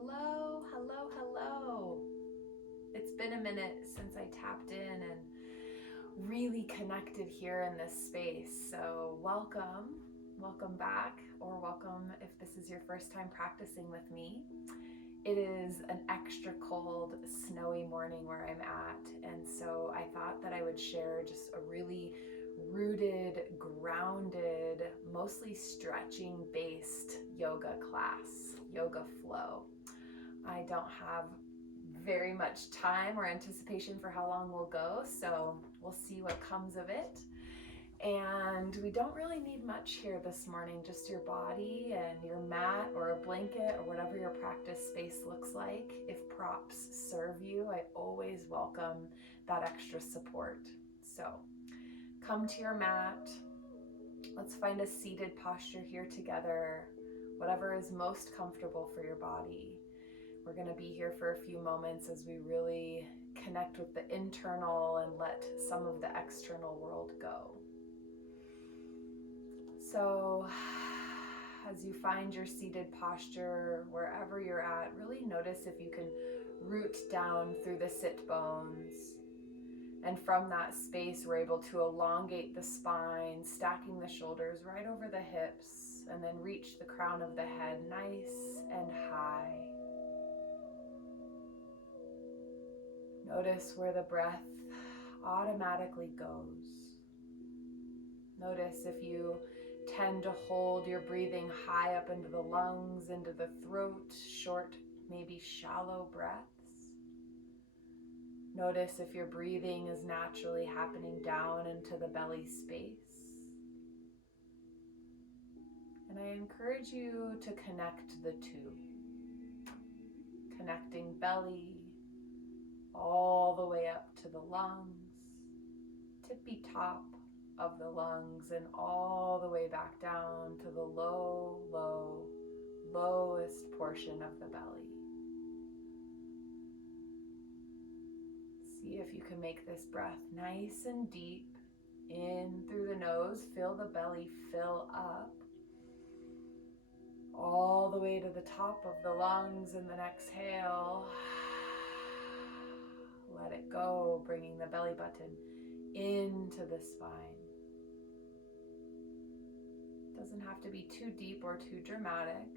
Hello, hello, hello. It's been a minute since I tapped in and really connected here in this space. So welcome back, or welcome if this is your first time practicing with me. It is an extra cold, snowy morning where I'm at, and so I thought that I would share just a really rooted, grounded, mostly stretching based yoga class, yoga flow. I don't have very much time or anticipation for how long we'll go, so we'll see what comes of it. And we don't really need much here this morning, just your body and your mat or a blanket or whatever your practice space looks like. If props serve you, I always welcome that extra support. So come to your mat. Let's find a seated posture here together, whatever is most comfortable for your body. We're going to be here for a few moments as we really connect with the internal and let some of the external world go. So as you find your seated posture, wherever you're at, really notice if you can root down through the sit bones. And from that space, we're able to elongate the spine, stacking the shoulders right over the hips, and then reach the crown of the head nice and high. Notice where the breath automatically goes. Notice if you tend to hold your breathing high up into the lungs, into the throat, short, maybe shallow breaths. Notice if your breathing is naturally happening down into the belly space. And I encourage you to connect the two. Connecting belly all the way up to the lungs, tippy top of the lungs, and all the way back down to the lowest portion of the belly. See if you can make this breath nice and deep. In through the nose, feel the belly fill up all the way to the top of the lungs, and then exhale. Let it go, bringing the belly button into the spine. Doesn't have to be too deep or too dramatic.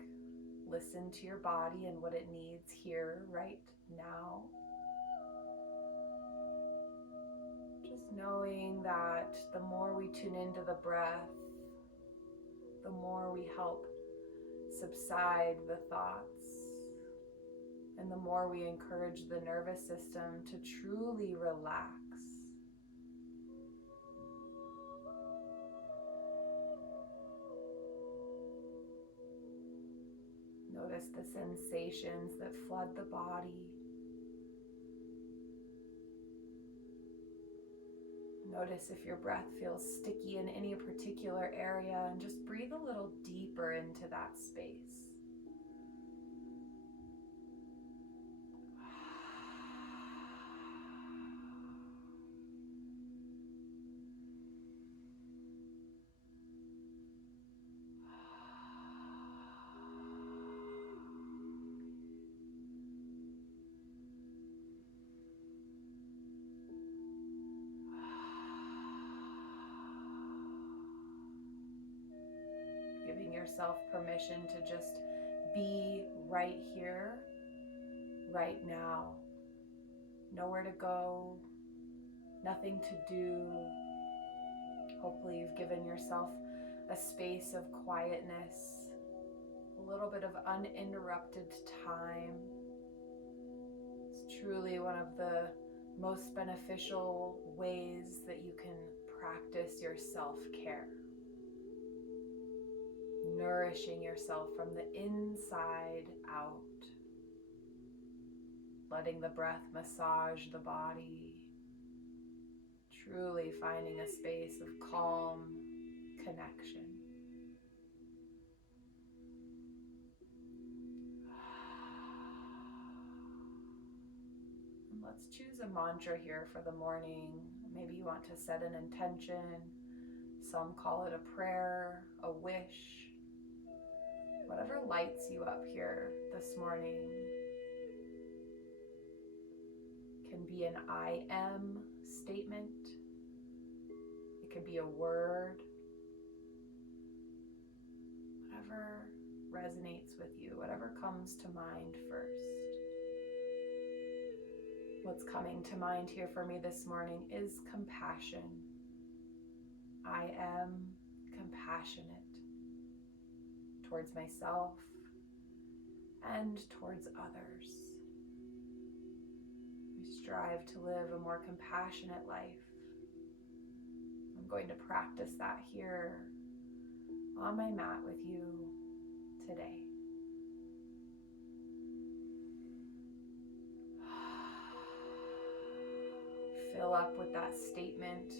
Listen to your body and what it needs here, right now. Just knowing that the more we tune into the breath, the more we help subside the thoughts, and the more we encourage the nervous system to truly relax. Notice the sensations that flood the body. Notice if your breath feels sticky in any particular area, and just breathe a little deeper into that space. Giving yourself permission to just be right here, right now. Nowhere to go, nothing to do. Hopefully you've given yourself a space of quietness, a little bit of uninterrupted time. It's truly one of the most beneficial ways that you can practice your self-care. Nourishing yourself from the inside out. Letting the breath massage the body. Truly finding a space of calm connection. And let's choose a mantra here for the morning. Maybe you want to set an intention. Some call it a prayer, a wish. Whatever lights you up here this morning. It can be an I am statement. It could be a word. Whatever resonates with you, whatever comes to mind first. What's coming to mind here for me this morning is compassion. I am compassionate towards myself and towards others. I strive to live a more compassionate life. I'm going to practice that here on my mat with you today. Fill up with that statement,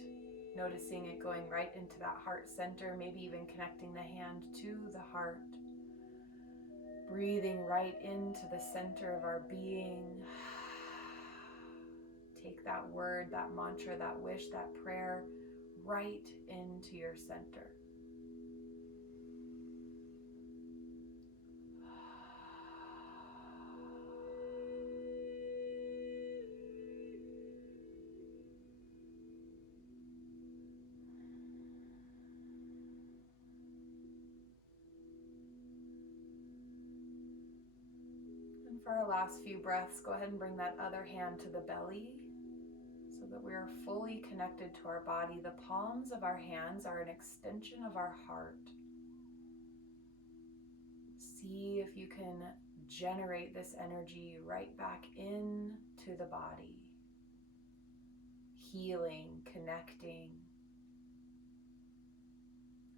noticing it going right into that heart center, maybe even connecting the hand to the heart. Breathing right into the center of our being. Take that word, that mantra, that wish, that prayer right into your center. For our last few breaths, go ahead and bring that other hand to the belly so that we are fully connected to our body. The palms of our hands are an extension of our heart. See if you can generate this energy right back into the body. Healing, connecting,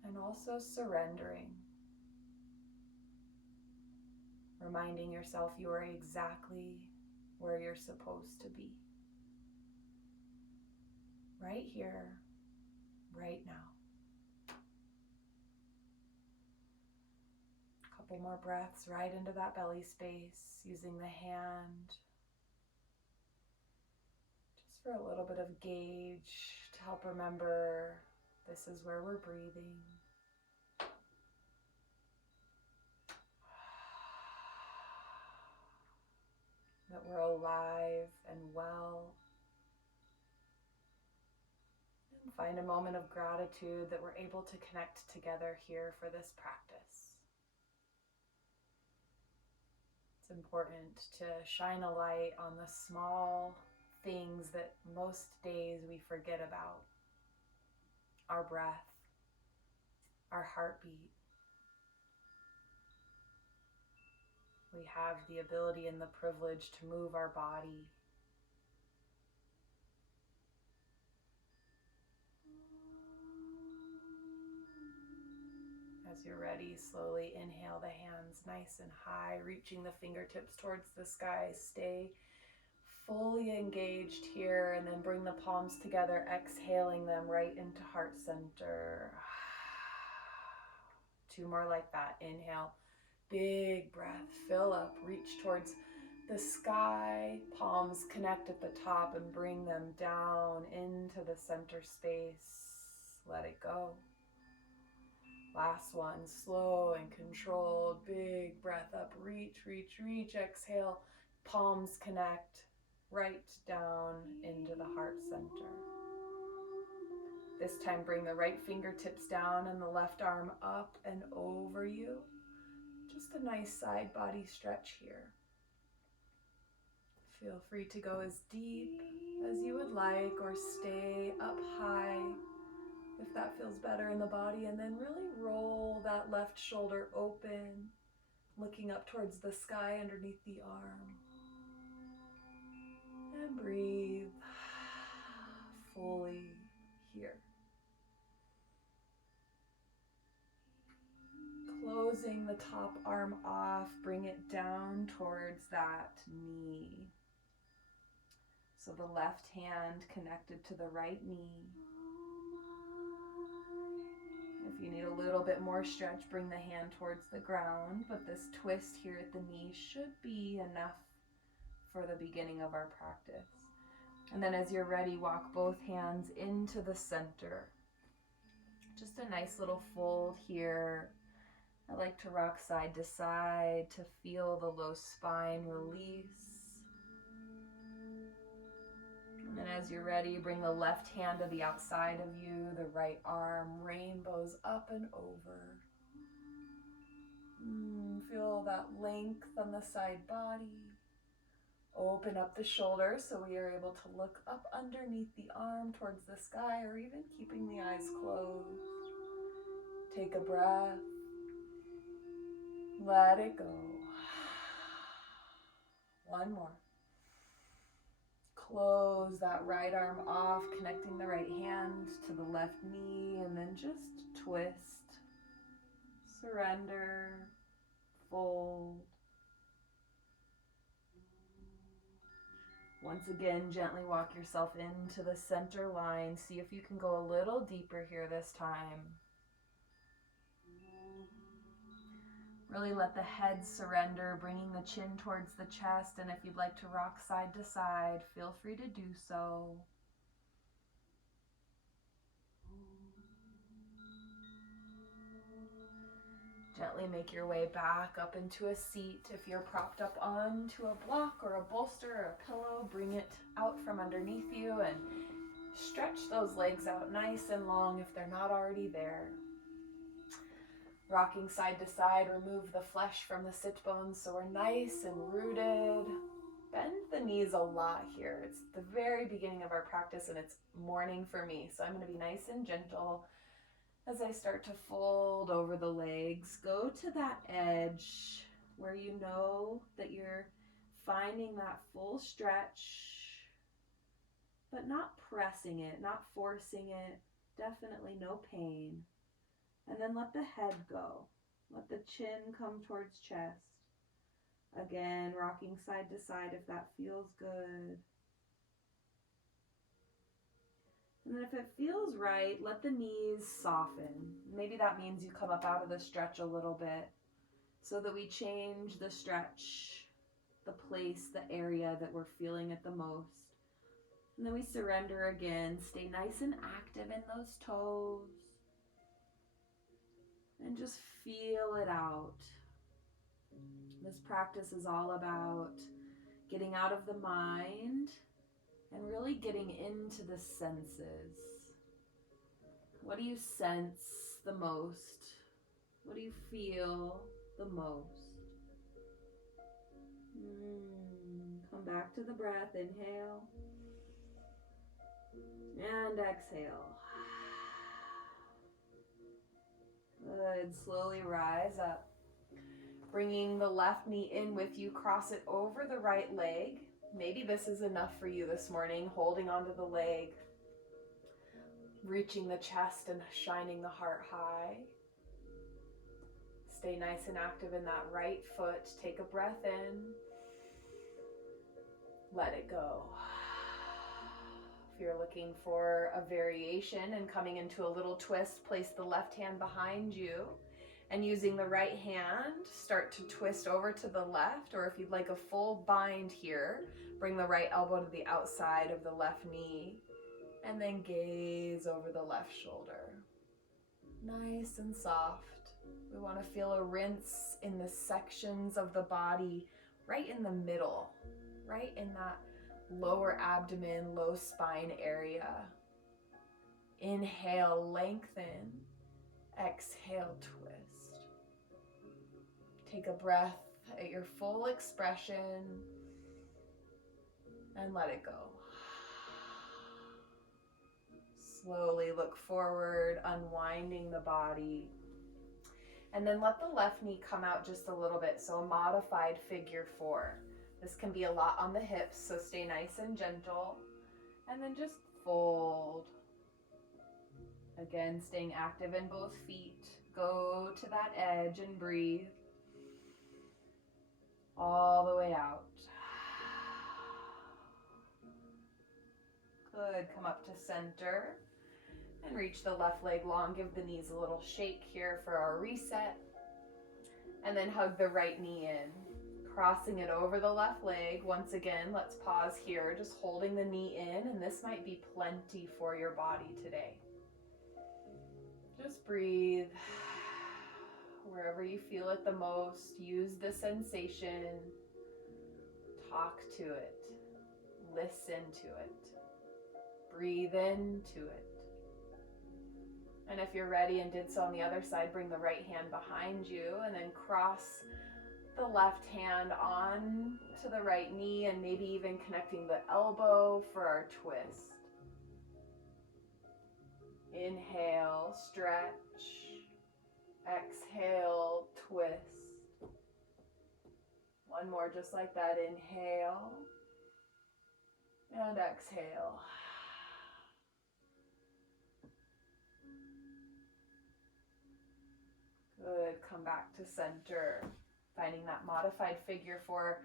and also surrendering. Reminding yourself you are exactly where you're supposed to be. Right here, right now. A couple more breaths right into that belly space, using the hand just for a little bit of gauge to help remember this is where we're breathing. That we're alive and well. And find a moment of gratitude that we're able to connect together here for this practice. It's important to shine a light on the small things that most days we forget about. Our breath, our heartbeat. We have the ability and the privilege to move our body. As you're ready, slowly inhale the hands nice and high, reaching the fingertips towards the sky. Stay fully engaged here, and then bring the palms together, exhaling them right into heart center. 2 more like that. Inhale. Big breath, fill up, reach towards the sky, palms connect at the top and bring them down into the center space. Let it go. Last one, slow and controlled, big breath up, reach, reach, reach, exhale, palms connect right down into the heart center. This time bring the right fingertips down and the left arm up and over you. Just a nice side body stretch here. Feel free to go as deep as you would like or stay up high if that feels better in the body. And then really roll that left shoulder open, looking up towards the sky underneath the arm. And breathe fully here. Closing the top arm off, bring it down towards that knee. So the left hand connected to the right knee. If you need a little bit more stretch, bring the hand towards the ground, but this twist here at the knee should be enough for the beginning of our practice. And then as you're ready, walk both hands into the center. Just a nice little fold here. I like to rock side to side to feel the low spine release. And then as you're ready, bring the left hand to the outside of you, the right arm rainbows up and over. Feel that length on the side body. Open up the shoulders so we are able to look up underneath the arm towards the sky, or even keeping the eyes closed. Take a breath. Let it go. One more. Close that right arm off, connecting the right hand to the left knee, and then just twist, surrender, fold. Once again, gently walk yourself into the center line. See if you can go a little deeper here this time. Really let the head surrender, bringing the chin towards the chest. And if you'd like to rock side to side, feel free to do so. Gently make your way back up into a seat. If you're propped up onto a block or a bolster or a pillow, bring it out from underneath you and stretch those legs out nice and long if they're not already there. Rocking side to side, remove the flesh from the sit bones so we're nice and rooted. Bend the knees a lot here. It's the very beginning of our practice and it's morning for me, so I'm going to be nice and gentle. As I start to fold over the legs, go to that edge where you know that you're finding that full stretch, but not pressing it, not forcing it, definitely no pain. And then let the head go. Let the chin come towards chest. Again, rocking side to side if that feels good. And then if it feels right, let the knees soften. Maybe that means you come up out of the stretch a little bit so that we change the stretch, the place, the area that we're feeling it the most. And then we surrender again. Stay nice and active in those toes. And just feel it out. This practice is all about getting out of the mind and really getting into the senses. What do you sense the most? What do you feel the most? Come back to the breath. Inhale and exhale. Good. Slowly rise up. Bringing the left knee in with you, cross it over the right leg. Maybe this is enough for you this morning, holding onto the leg, reaching the chest and shining the heart high. Stay nice and active in that right foot. Take a breath in. Let it go. If you're looking for a variation and coming into a little twist, place the left hand behind you. And using the right hand, start to twist over to the left, or if you'd like a full bind here, bring the right elbow to the outside of the left knee, and then gaze over the left shoulder. Nice and soft. We want to feel a rinse in the sections of the body, right in the middle, right in that lower abdomen, low spine area. Inhale, lengthen. Exhale, twist. Take a breath at your full expression and let it go. Slowly look forward, unwinding the body. And then let the left knee come out just a little bit, so a modified figure 4. This can be a lot on the hips, so stay nice and gentle. And then just fold. Again, staying active in both feet. Go to that edge and breathe. All the way out. Good. Come up to center and reach the left leg long. Give the knees a little shake here for our reset. And then hug the right knee in, crossing it over the left leg. Once again, let's pause here, just holding the knee in, and this might be plenty for your body today. Just breathe. Wherever you feel it the most, use the sensation. Talk to it. Listen to it. Breathe into it. And if you're ready and did so on the other side, bring the right hand behind you and then cross the left hand on to the right knee and maybe even connecting the elbow for our twist. Inhale, stretch. Exhale, twist. One more just like that. Inhale and exhale. Good. Come back to center. Finding that modified figure four.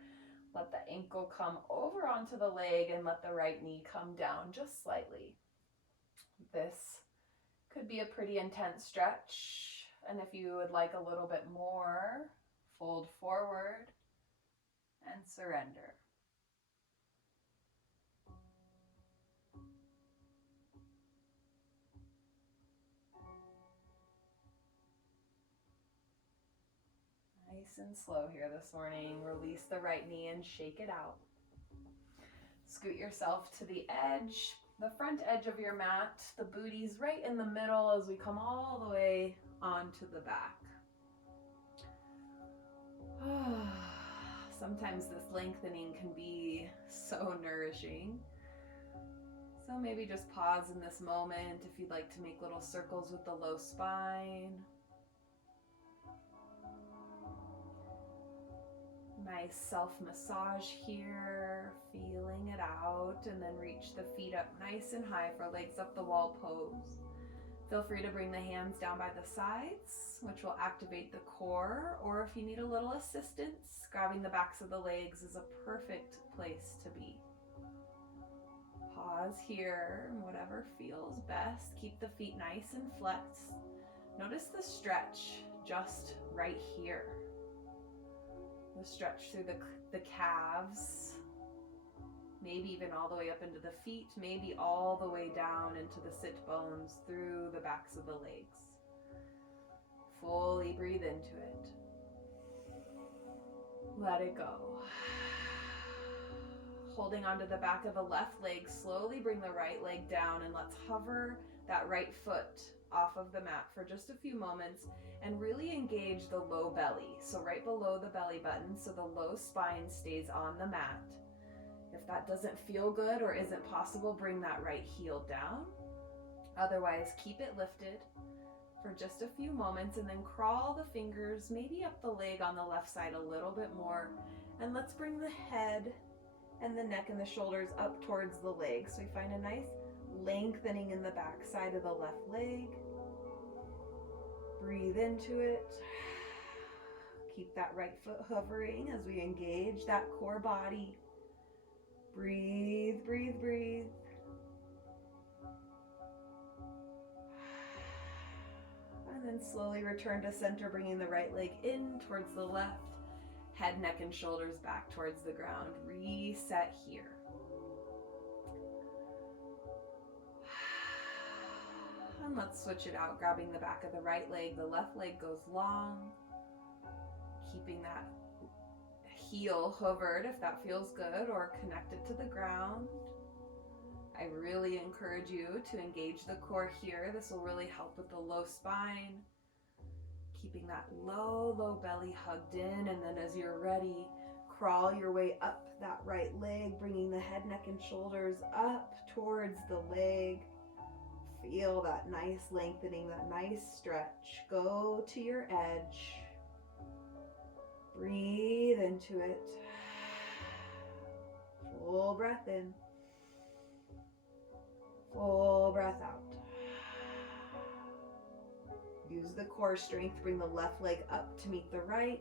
Let the ankle come over onto the leg and let the right knee come down just slightly. This could be a pretty intense stretch. And if you would like a little bit more, fold forward and surrender. Nice and slow here this morning. Release the right knee and shake it out. Scoot yourself to the edge, the front edge of your mat. The booty's right in the middle as we come all the way onto the back. Sometimes this lengthening can be so nourishing. So maybe just pause in this moment if you'd like to make little circles with the low spine. Nice self-massage here, feeling it out, and then reach the feet up nice and high for legs up the wall pose. Feel free to bring the hands down by the sides, which will activate the core, or if you need a little assistance, grabbing the backs of the legs is a perfect place to be. Pause here, whatever feels best. Keep the feet nice and flexed. Notice the stretch just right here. The stretch through the calves, maybe even all the way up into the feet, maybe all the way down into the sit bones through the backs of the legs. Fully breathe into it. Let it go. Holding onto the back of the left leg, slowly bring the right leg down and let's hover that right foot off of the mat for just a few moments and really engage the low belly. So right below the belly button, so the low spine stays on the mat. If that doesn't feel good or isn't possible, bring that right heel down. Otherwise, keep it lifted for just a few moments and then crawl the fingers maybe up the leg on the left side a little bit more. And let's bring the head and the neck and the shoulders up towards the leg. So we find a nice lengthening in the back side of the left leg. Breathe into it. Keep that right foot hovering as we engage that core body. Breathe, breathe, breathe. And then slowly return to center, bringing the right leg in towards the left. Head, neck, and shoulders back towards the ground. Reset here. And let's switch it out, grabbing the back of the right leg. The left leg goes long. Keeping that heel hovered if that feels good, or connected to the ground. I really encourage you to engage the core here. This will really help with the low spine. Keeping that low belly hugged in, and then as you're ready, crawl your way up that right leg, bringing the head, neck, and shoulders up towards the leg. Feel that nice lengthening, that nice stretch. Go to your edge. Breathe into it. Full breath in. Full breath out. Use the core strength. Bring the left leg up to meet the right.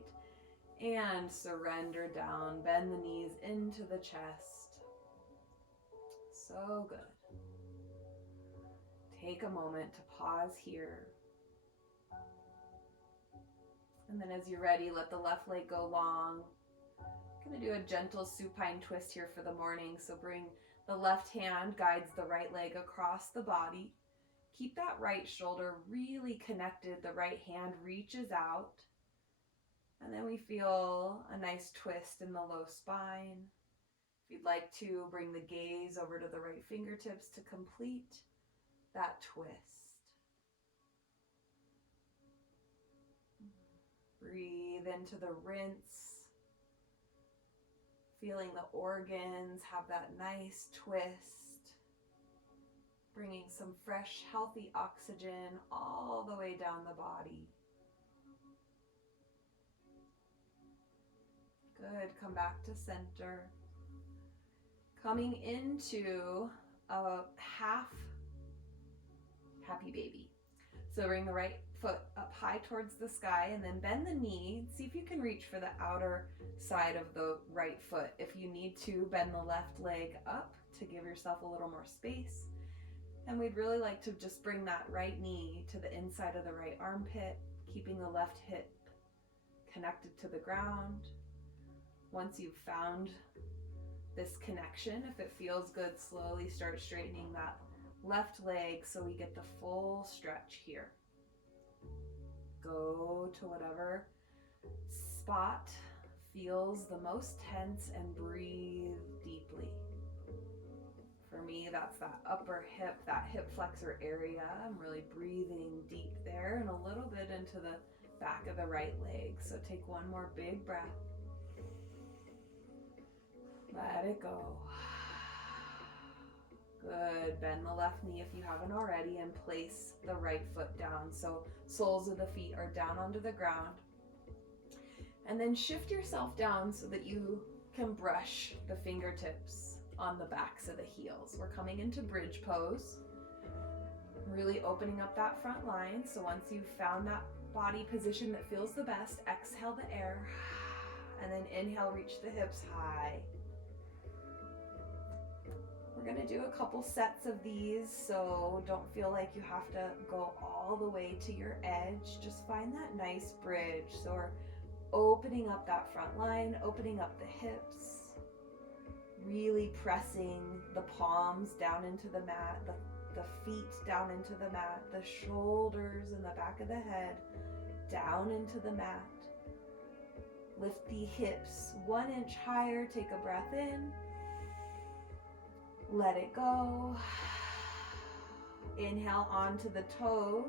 And surrender down. Bend the knees into the chest. So good. Take a moment to pause here. And then as you're ready, let the left leg go long. I'm going to do a gentle supine twist here for the morning. So bring the left hand, guides the right leg across the body. Keep that right shoulder really connected. The right hand reaches out. And then we feel a nice twist in the low spine. If you'd like to, bring the gaze over to the right fingertips to complete that twist. Breathe into the rinse, feeling the organs have that nice twist, bringing some fresh, healthy oxygen all the way down the body. Good, come back to center. Coming into a half happy baby. So bring the right foot up high towards the sky and then bend the knee. See if you can reach for the outer side of the right foot. If you need to, bend the left leg up to give yourself a little more space. And we'd really like to just bring that right knee to the inside of the right armpit, keeping the left hip connected to the ground. Once you've found this connection, if it feels good, slowly start straightening that left leg so we get the full stretch here. Go to whatever spot feels the most tense and breathe deeply. For me, that's that upper hip, that hip flexor area. I'm really breathing deep there and a little bit into the back of the right leg. So take one more big breath. Let it go. Good. Bend the left knee if you haven't already and place the right foot down. So soles of the feet are down onto the ground. And then shift yourself down so that you can brush the fingertips on the backs of the heels. We're coming into bridge pose. Really opening up that front line. So once you've found that body position that feels the best, exhale the air. And then inhale, reach the hips high. We're going to do a couple sets of these, so don't feel like you have to go all the way to your edge. Just find that nice bridge. So we're opening up that front line, opening up the hips, really pressing the palms down into the mat, the feet down into the mat, the shoulders and the back of the head down into the mat. Lift the hips 1 inch higher, take a breath in. Let it go. Inhale onto the toes.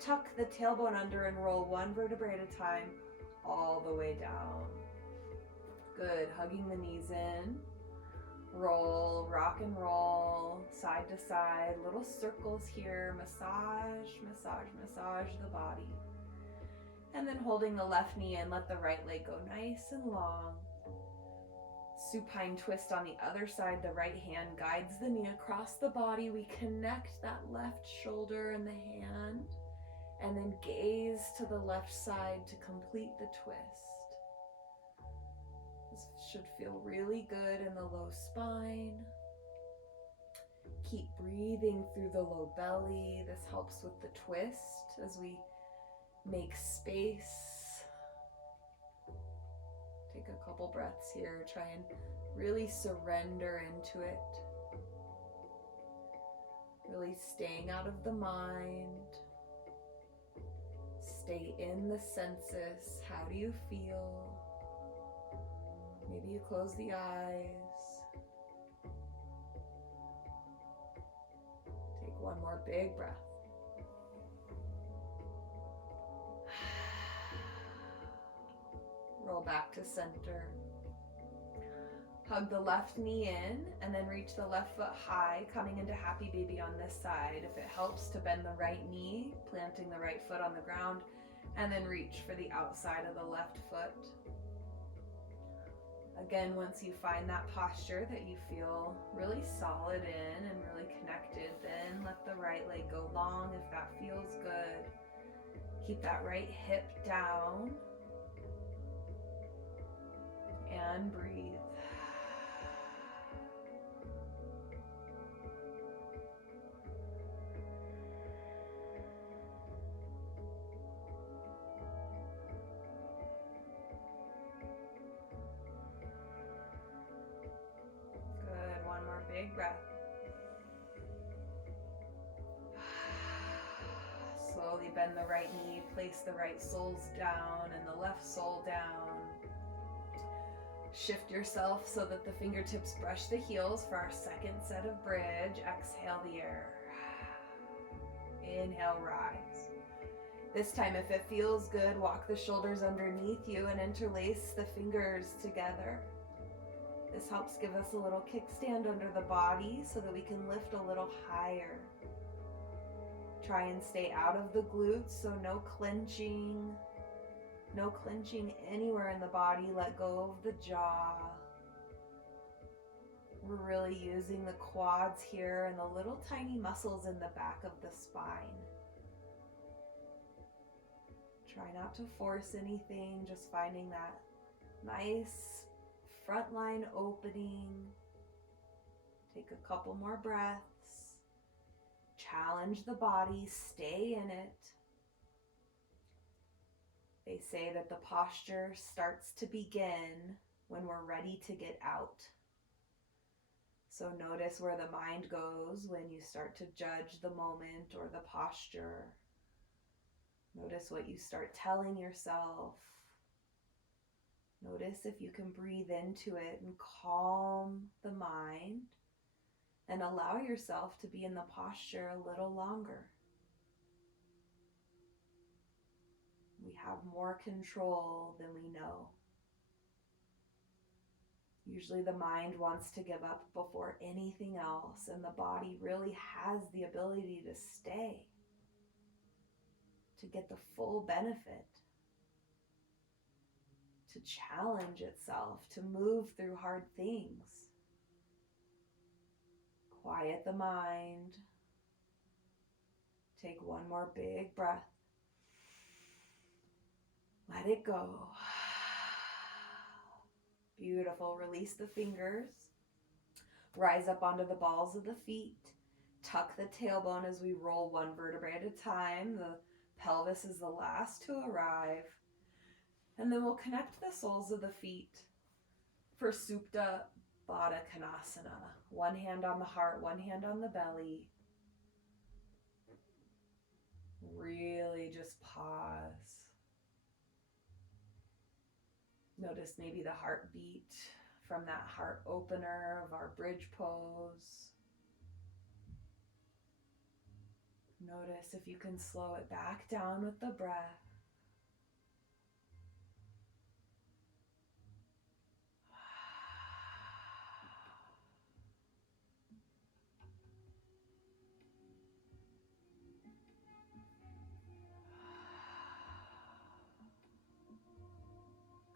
Tuck the tailbone under and roll one vertebrae at a time all the way down. Good. Hugging the knees in. Roll, rock and roll, side to side. Little circles here. Massage, massage, massage the body. And then holding the left knee in, let the right leg go nice and long. Supine twist on the other side. The right hand guides the knee across the body. We connect that left shoulder and the hand, and then gaze to the left side to complete the twist. This should feel really good in the low spine. Keep breathing through the low belly. This helps with the twist as we make space. Take a couple breaths here. Try and really surrender into it. Really staying out of the mind. Stay in the senses. How do you feel? Maybe you close the eyes. Take one more big breath. Roll back to center. Hug the left knee in and then reach the left foot high, coming into happy baby on this side. If it helps to bend the right knee, planting the right foot on the ground, and then reach for the outside of the left foot. Again, once you find that posture that you feel really solid in and really connected, then let the right leg go long if that feels good. Keep that right hip down. And breathe. Good. One more big breath. Slowly bend the right knee, place the right soles down and the left sole down. Shift yourself so that the fingertips brush the heels for our second set of bridge. Exhale the air. Inhale, rise. This time, if it feels good, walk the shoulders underneath you and interlace the fingers together. This helps give us a little kickstand under the body so that we can lift a little higher. Try and stay out of the glutes, so no clenching. No clenching anywhere in the body. Let go of the jaw. We're really using the quads here and the little tiny muscles in the back of the spine. Try not to force anything, just finding that nice front line opening. Take a couple more breaths. Challenge the body, stay in it. They say that the posture starts to begin when we're ready to get out. So notice where the mind goes when you start to judge the moment or the posture. Notice what you start telling yourself. Notice if you can breathe into it and calm the mind and allow yourself to be in the posture a little longer. We have more control than we know. Usually the mind wants to give up before anything else, and the body really has the ability to stay, to get the full benefit, to challenge itself, to move through hard things. Quiet the mind. Take one more big breath. Let it go. Beautiful. Release the fingers. Rise up onto the balls of the feet. Tuck the tailbone as we roll one vertebrae at a time. The pelvis is the last to arrive. And then we'll connect the soles of the feet for Supta Baddha Konasana. One hand on the heart, one hand on the belly. Really just pause. Notice maybe the heartbeat from that heart opener of our bridge pose. Notice if you can slow it back down with the breath.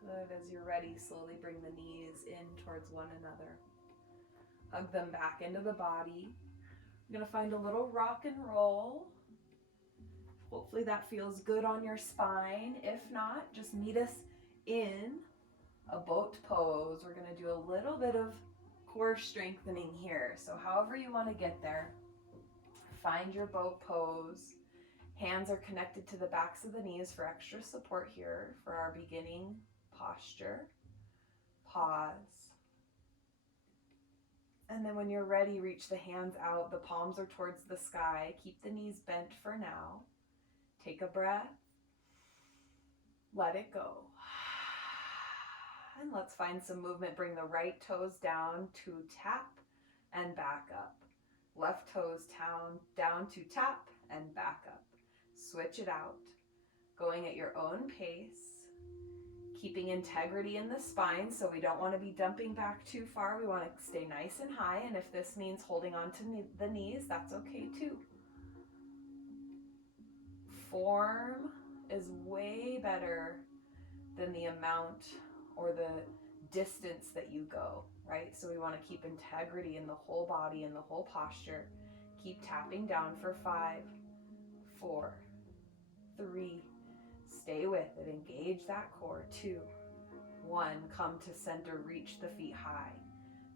Good. As you're ready, slowly bring the knees in towards one another. Hug them back into the body. You're going to find a little rock and roll. Hopefully that feels good on your spine. If not, just meet us in a boat pose. We're going to do a little bit of core strengthening here. So however you want to get there, find your boat pose. Hands are connected to the backs of the knees for extra support here for our beginning posture. Pause. And then when you're ready, reach the hands out. The palms are towards the sky. Keep the knees bent for now. Take a breath. Let it go. And let's find some movement. Bring the right toes down to tap and back up. Left toes down to tap and back up. Switch it out. Going at your own pace. Keeping integrity in the spine, so we don't want to be dumping back too far. We want to stay nice and high, and if this means holding on to the knees, that's okay too. Form is way better than the amount or the distance that you go, right? So we want to keep integrity in the whole body and the whole posture. Keep tapping down for 5, 4, 3, stay with it. Engage that core. 2, 1. Come to center. Reach the feet high.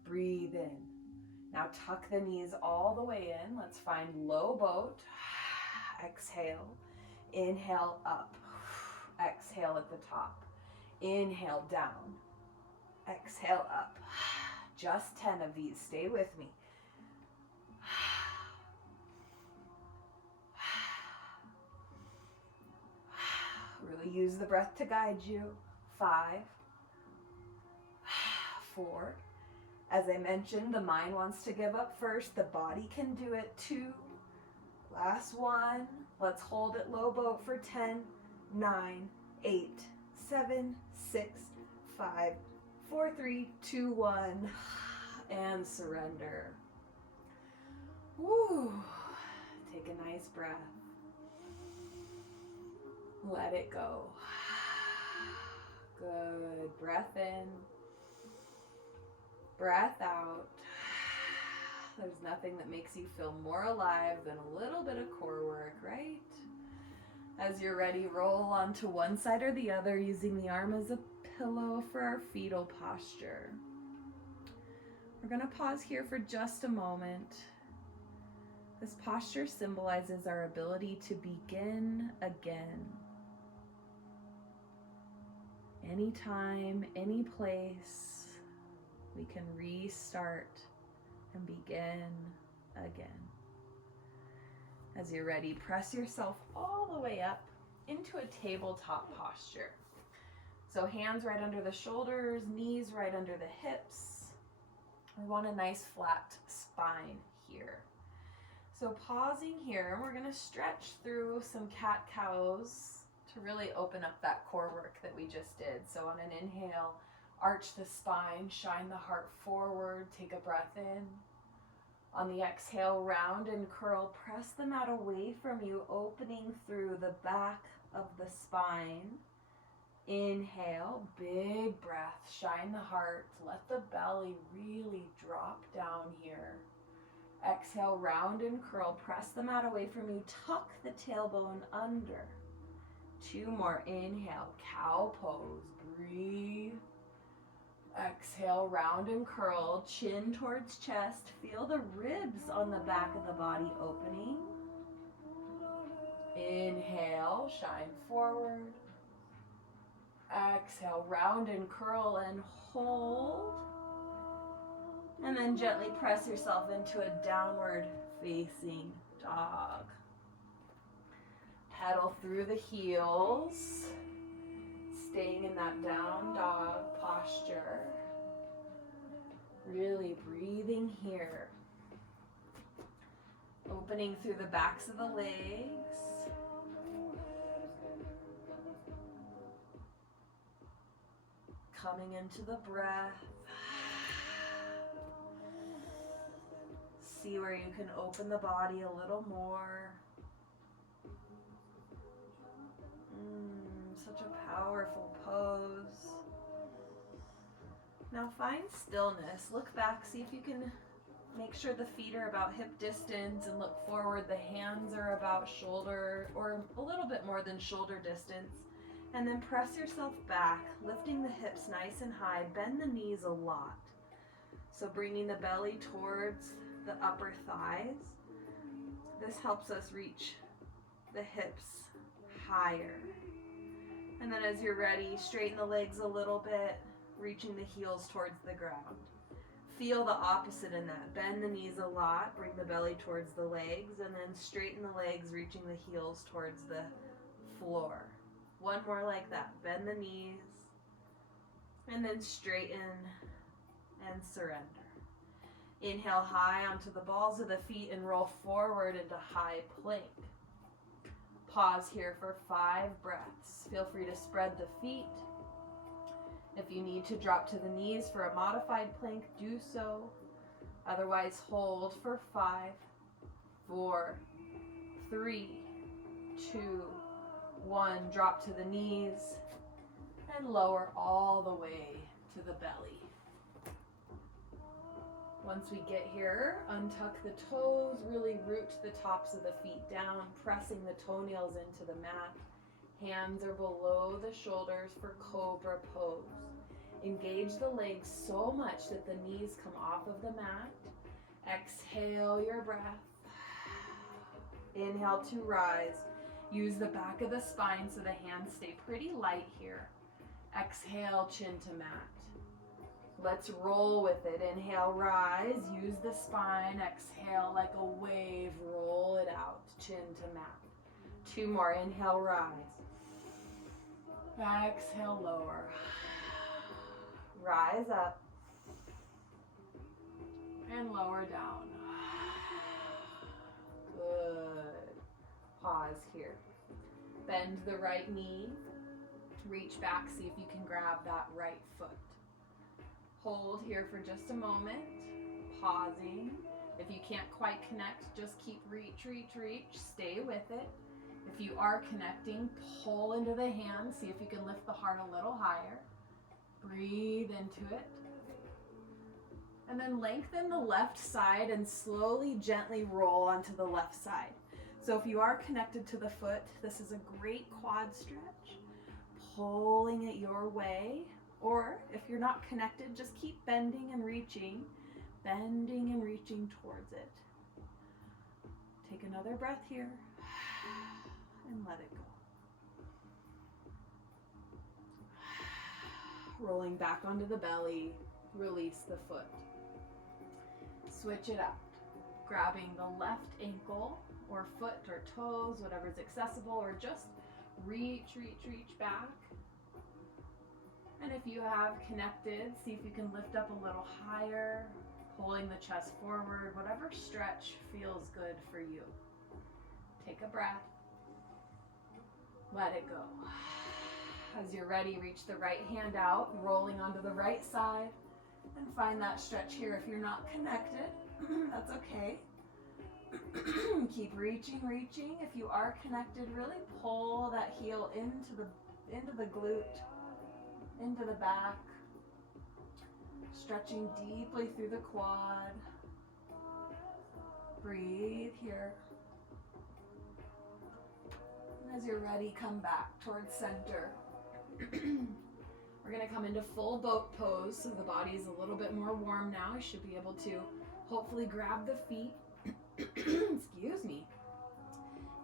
Breathe in. Now tuck the knees all the way in. Let's find low boat. Exhale. Inhale up. Exhale at the top. Inhale down. Exhale up. Just 10 of these. Stay with me. Really use the breath to guide you. 5, 4. As I mentioned, the mind wants to give up first. The body can do it. 2. Last 1. Let's hold it low boat for 10, 9, 8, 7, 6, 5, 4, 3, 2, 1. And surrender. Woo. Take a nice breath. Let it go. Good. Breath in. Breath out. There's nothing that makes you feel more alive than a little bit of core work, right? As you're ready, roll onto one side or the other using the arm as a pillow for our fetal posture. We're going to pause here for just a moment. This posture symbolizes our ability to begin again. Anytime, any place, we can restart and begin again. As you're ready, press yourself all the way up into a tabletop posture. So hands right under the shoulders, knees right under the hips. We want a nice flat spine here. So pausing here, we're going to stretch through some cat-cows to really open up that core work that we just did. So on an inhale, arch the spine, shine the heart forward, take a breath in. On the exhale, round and curl, press the mat away from you, opening through the back of the spine. Inhale, big breath, shine the heart, let the belly really drop down here. Exhale, round and curl, press the mat away from you, tuck the tailbone under. 2 more, inhale, cow pose, breathe. Exhale, round and curl, chin towards chest, feel the ribs on the back of the body opening. Inhale, shine forward. Exhale, round and curl and hold. And then gently press yourself into a downward facing dog. Pedal through the heels, staying in that down dog posture. Really breathing here. Opening through the backs of the legs. Coming into the breath. See where you can open the body a little more. Such a powerful pose. Now find stillness. Look back, see if you can make sure the feet are about hip distance and look forward. The hands are about shoulder or a little bit more than shoulder distance. And then press yourself back, lifting the hips nice and high. Bend the knees a lot. So bringing the belly towards the upper thighs. This helps us reach the hips higher. And then as you're ready, straighten the legs a little bit, reaching the heels towards the ground. Feel the opposite in that. Bend the knees a lot, bring the belly towards the legs, and then straighten the legs, reaching the heels towards the floor. One more like that. Bend the knees, and then straighten and surrender. Inhale high onto the balls of the feet and roll forward into high plank. Pause here for 5 breaths. Feel free to spread the feet. If you need to drop to the knees for a modified plank, do so. Otherwise, hold for 5, 4, 3, 2, 1. Drop to the knees and lower all the way to the belly. Once we get here, untuck the toes, really root the tops of the feet down, pressing the toenails into the mat. Hands are below the shoulders for cobra pose. Engage the legs so much that the knees come off of the mat. Exhale your breath. Inhale to rise. Use the back of the spine so the hands stay pretty light here. Exhale, chin to mat. Let's roll with it. Inhale, rise. Use the spine. Exhale like a wave. Roll it out. Chin to mat. 2 more. Inhale, rise. Exhale, lower. Rise up. And lower down. Good. Pause here. Bend the right knee. Reach back, see if you can grab that right foot. Hold here for just a moment. Pausing. If you can't quite connect, just keep reach. Stay with it. If you are connecting, pull into the hands. See if you can lift the heart a little higher. Breathe into it. And then lengthen the left side and slowly, gently roll onto the left side. So if you are connected to the foot, this is a great quad stretch. Pulling it your way. Or if you're not connected, just keep bending and reaching towards it. Take another breath here and let it go. Rolling back onto the belly, release the foot. Switch it up. Grabbing the left ankle or foot or toes, whatever's accessible, or just reach back. And if you have connected, see if you can lift up a little higher, pulling the chest forward, whatever stretch feels good for you. Take a breath. Let it go. As you're ready, reach the right hand out, rolling onto the right side, and find that stretch here. If you're not connected, that's okay. Keep reaching. If you are connected, really pull that heel into the glute, into the back, stretching deeply through the quad. Breathe here. And as you're ready, come back towards center. We're going to come into full boat pose, so the body is a little bit more warm now. You should be able to hopefully grab the feet. Excuse me.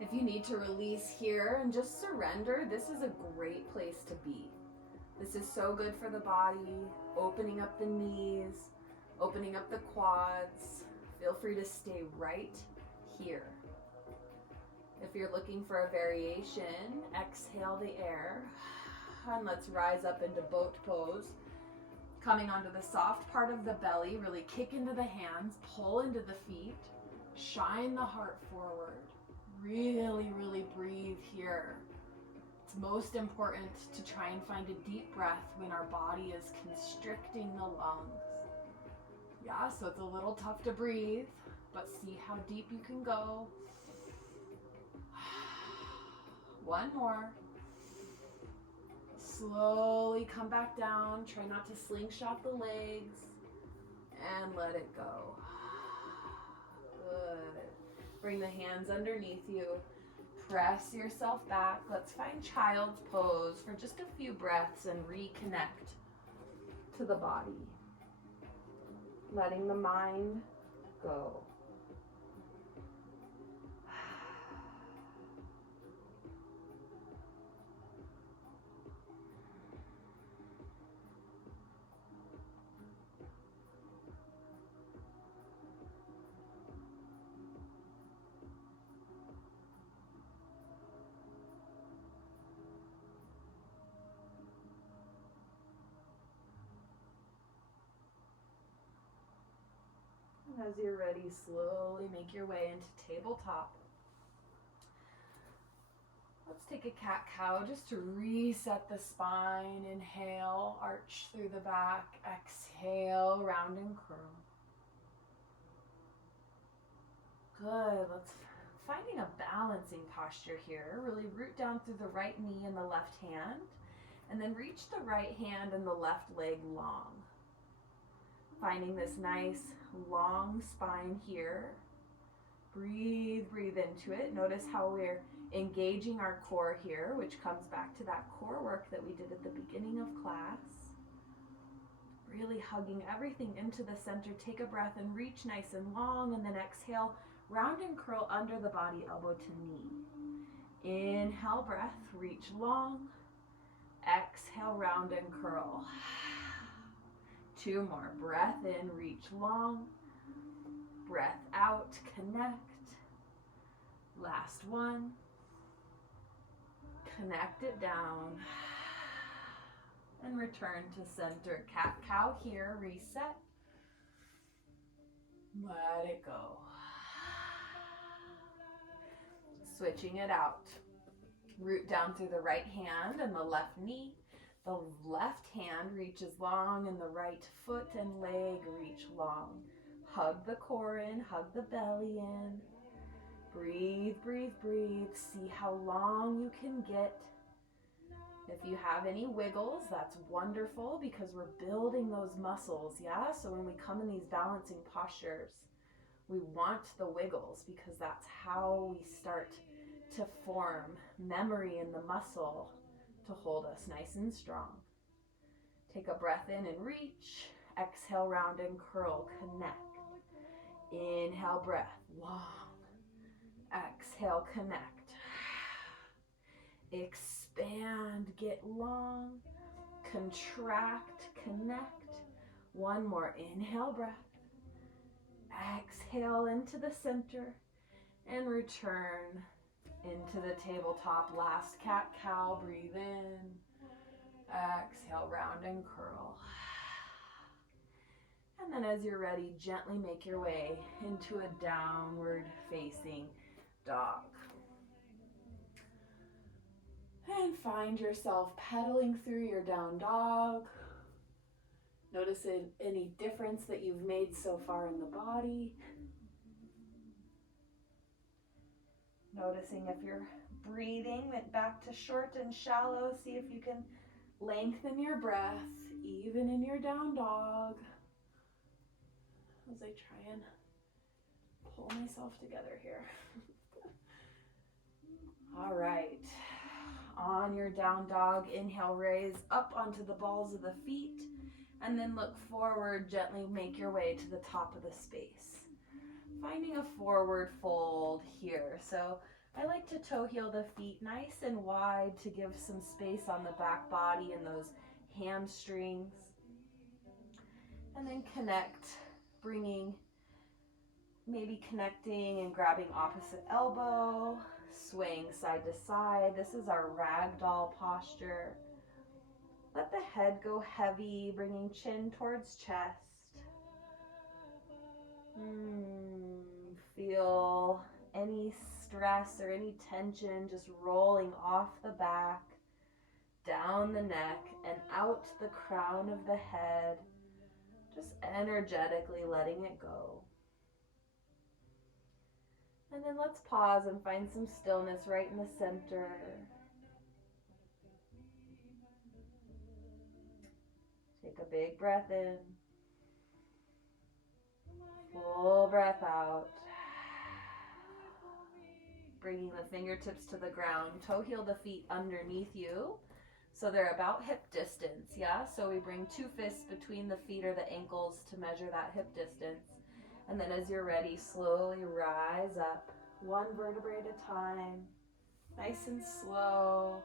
If you need to release here and just surrender, this is a great place to be. This is so good for the body, opening up the knees, opening up the quads. Feel free to stay right here. If you're looking for a variation, exhale the air. And let's rise up into boat pose. Coming onto the soft part of the belly, really kick into the hands, pull into the feet, shine the heart forward. Really breathe here. It's most important to try and find a deep breath when our body is constricting the lungs. Yeah, so it's a little tough to breathe, but see how deep you can go. One more. Slowly come back down. Try not to slingshot the legs. And let it go. Good. Bring the hands underneath you. Press yourself back. Let's find child's pose for just a few breaths and reconnect to the body. Letting the mind go. As you're ready, slowly make your way into tabletop. Let's take a cat-cow just to reset the spine. Inhale, arch through the back. Exhale, round and curl. Good. Let's finding a balancing posture here. Really root down through the right knee and the left hand, and then reach the right hand and the left leg long. Finding this nice long spine here. Breathe into it. Notice how we're engaging our core here, which comes back to that core work that we did at the beginning of class. Really hugging everything into the center. Take a breath and reach nice and long, and then exhale, round and curl under the body, elbow to knee. Inhale, breath, reach long. Exhale, round and curl. 2 more. Breath in, reach long. Breath out, connect. Last one. Connect it down. And return to center. Cat-cow here, reset. Let it go. Switching it out. Root down through the right hand and the left knee. The left hand reaches long and the right foot and leg reach long. Hug the core in, hug the belly in. Breathe, breathe, breathe. See how long you can get. If you have any wiggles, that's wonderful because we're building those muscles, yeah? So when we come in these balancing postures, we want the wiggles because that's how we start to form memory in the muscle to hold us nice and strong. Take a breath in and reach. Exhale, round and curl, connect. Inhale, breath, long. Exhale, connect. Expand, get long. Contract, connect. One more, inhale, breath. Exhale into the center and return into the tabletop. Last cat-cow, breathe in. Exhale, round and curl. And then as you're ready, gently make your way into a downward facing dog. And find yourself pedaling through your down dog. Notice any difference that you've made so far in the body. Noticing if you're breathing, went back to short and shallow. See if you can lengthen your breath, even in your down dog. As I try and pull myself together here. All right. On your down dog, inhale, raise up onto the balls of the feet, and then look forward, gently make your way to the top of the space. Finding a forward fold here. So I like to toe heel the feet nice and wide to give some space on the back body and those hamstrings. And then connect, maybe connecting and grabbing opposite elbow, swaying side to side. This is our ragdoll posture. Let the head go heavy, bringing chin towards chest. Feel any stress or any tension just rolling off the back, down the neck, and out the crown of the head. Just energetically letting it go. And then let's pause and find some stillness right in the center. Take a big breath in. Full breath out. Bringing the fingertips to the ground. Toe heel the feet underneath you. So they're about hip distance, yeah? So we bring two fists between the feet or the ankles to measure that hip distance. And then as you're ready, slowly rise up, one vertebrae at a time, nice and slow.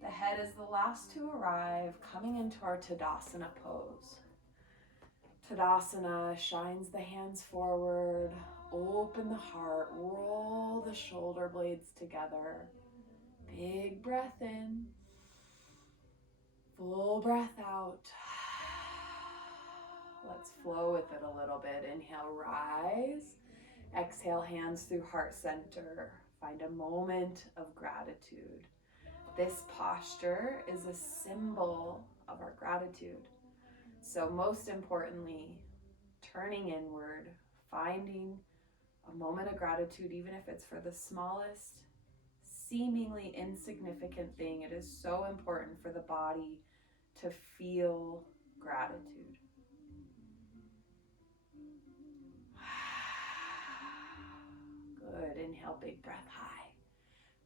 The head is the last to arrive, coming into our Tadasana pose. Tadasana shines the hands forward, open the heart, roll the shoulder blades together. Big breath in, full breath out. Let's flow with it a little bit. Inhale, rise. Exhale, hands through heart center. Find a moment of gratitude. This posture is a symbol of our gratitude. So most importantly, turning inward, finding a moment of gratitude, even if it's for the smallest, seemingly insignificant thing. It is so important for the body to feel gratitude. Good. Inhale, big breath high.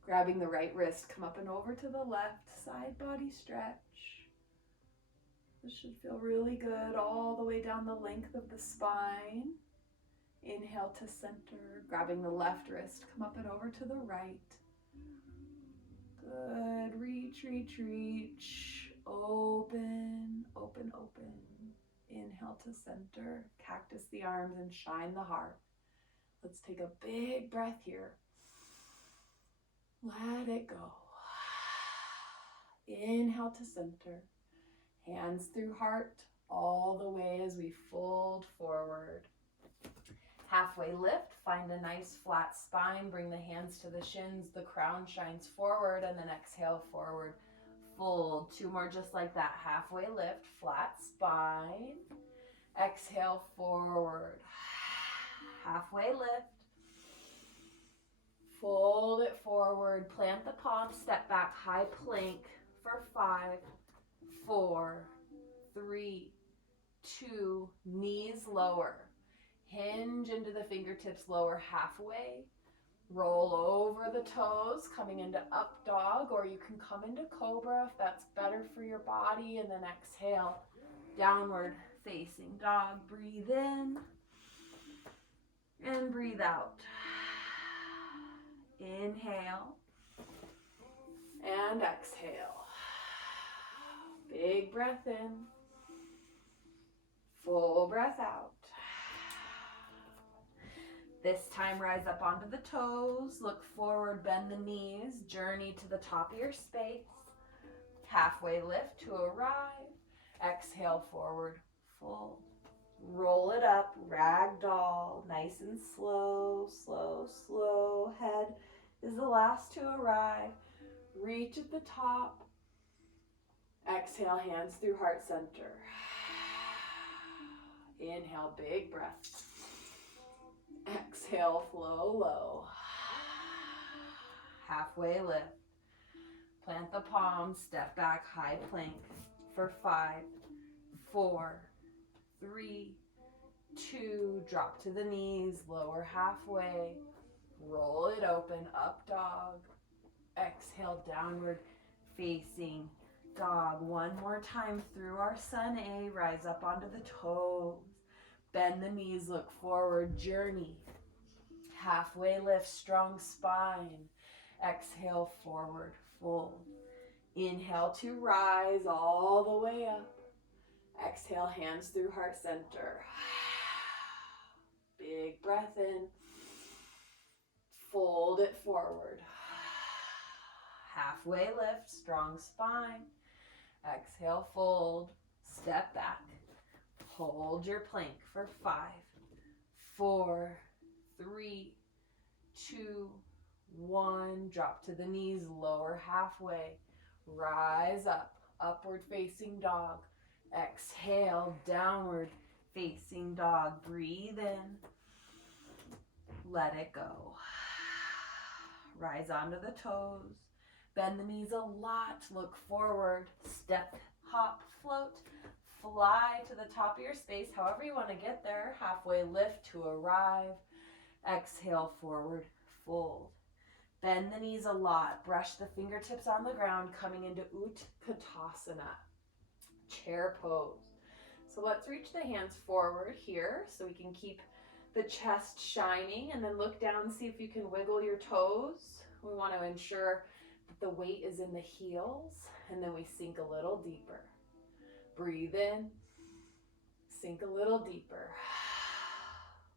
Grabbing the right wrist, come up and over to the left, side body stretch. This should feel really good all the way down the length of the spine. Inhale to center, grabbing the left wrist, come up and over to the right. Good. Reach, reach, reach. Open, open, open. Inhale to center, cactus the arms and shine the heart. Let's take a big breath here. Let it go. Inhale to center. Hands through heart all the way as we fold forward. Halfway lift, find a nice flat spine, bring the hands to the shins, the crown shines forward, and then exhale forward. Fold, 2 more just like that. Halfway lift, flat spine. Exhale forward. Halfway lift. Fold it forward, plant the palms, step back, high plank for 5, 4, 3, 2, knees lower. Hinge into the fingertips, lower halfway. Roll over the toes, coming into up dog, or you can come into cobra if that's better for your body, and then exhale, downward facing dog. Breathe in and breathe out. Inhale and exhale. Big breath in, full breath out. This time, rise up onto the toes, look forward, bend the knees, journey to the top of your space. Halfway lift to arrive. Exhale forward, fold. Roll it up, ragdoll, nice and slow, slow, slow. Head is the last to arrive. Reach at the top. Exhale, hands through heart center. Inhale, big breath. Exhale, flow low. Halfway lift. Plant the palms, step back, high plank for 5, 4, 3, 2, drop to the knees, lower halfway. Roll it open, up dog. Exhale, downward facing dog. One more time through our sun A, rise up onto the toes. Bend the knees, look forward, journey. Halfway lift, strong spine. Exhale, forward, fold. Inhale to rise all the way up. Exhale, hands through heart center. Big breath in. Fold it forward. Halfway lift, strong spine. Exhale, fold. Step back. Hold your plank for 5, 4, 3, 2, 1. Drop to the knees, lower halfway. Rise up, upward facing dog. Exhale, downward facing dog. Breathe in. Let it go. Rise onto the toes. Bend the knees a lot. Look forward. Step, hop, float. Fly to the top of your space, however you want to get there. Halfway lift to arrive. Exhale, forward, fold. Bend the knees a lot. Brush the fingertips on the ground, coming into Utkatasana, chair pose. So let's reach the hands forward here so we can keep the chest shining, and then look down, see if you can wiggle your toes. We want to ensure that the weight is in the heels, and then we sink a little deeper. Breathe in, sink a little deeper.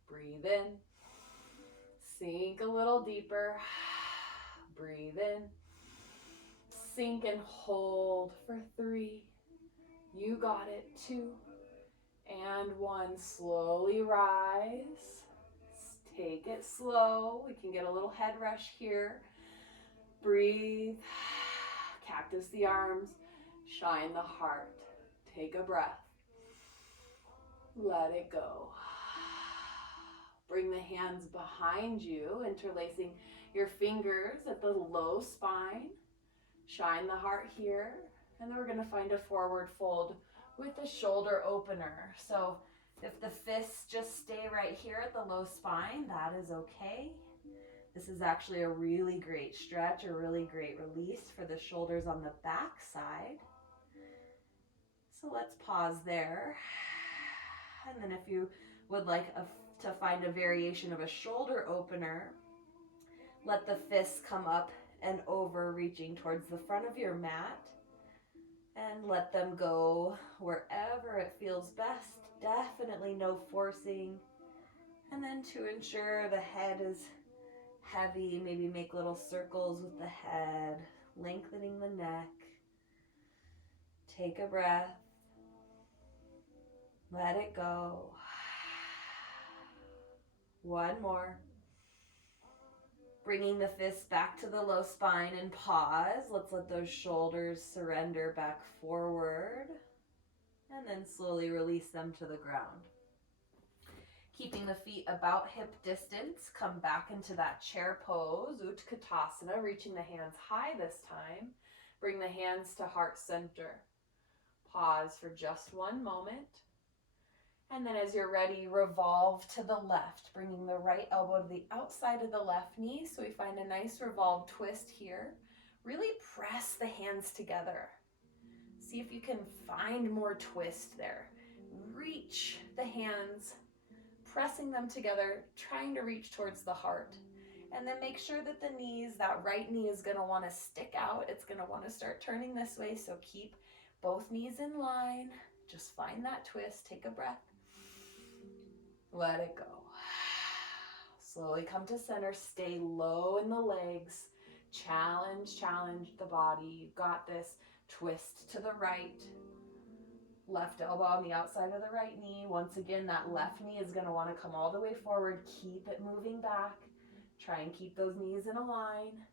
Breathe in, sink a little deeper. Breathe in, sink and hold for 3. You got it. 2 and 1. Slowly rise. Take it slow. We can get a little head rush here. Breathe. Cactus the arms. Shine the heart. Take a breath. Let it go. Bring the hands behind you, interlacing your fingers at the low spine. Shine the heart here. And then we're going to find a forward fold with a shoulder opener. So if the fists just stay right here at the low spine, that is okay. This is actually a really great stretch, a really great release for the shoulders on the back side. So let's pause there. And then if you would like to find a variation of a shoulder opener, let the fists come up and over, reaching towards the front of your mat. And let them go wherever it feels best. Definitely no forcing. And then to ensure the head is heavy, maybe make little circles with the head, lengthening the neck. Take a breath. Let it go. One more. Bringing the fists back to the low spine and pause. Let's let those shoulders surrender back forward. And then slowly release them to the ground. Keeping the feet about hip distance, come back into that chair pose, Utkatasana, reaching the hands high this time. Bring the hands to heart center. Pause for just one moment. And then as you're ready, revolve to the left, bringing the right elbow to the outside of the left knee. So we find a nice revolved twist here. Really press the hands together. See if you can find more twist there. Reach the hands, pressing them together, trying to reach towards the heart. And then make sure that the knees, that right knee is going to want to stick out. It's going to want to start turning this way. So keep both knees in line. Just find that twist. Take a breath. Let it go. Slowly come to center. Stay low in the legs. Challenge the body. You've got this. Twist to the right. Left elbow on the outside of the right knee. Once again, that left knee is going to want to come all the way forward. Keep it moving back. Try and keep those knees in a line.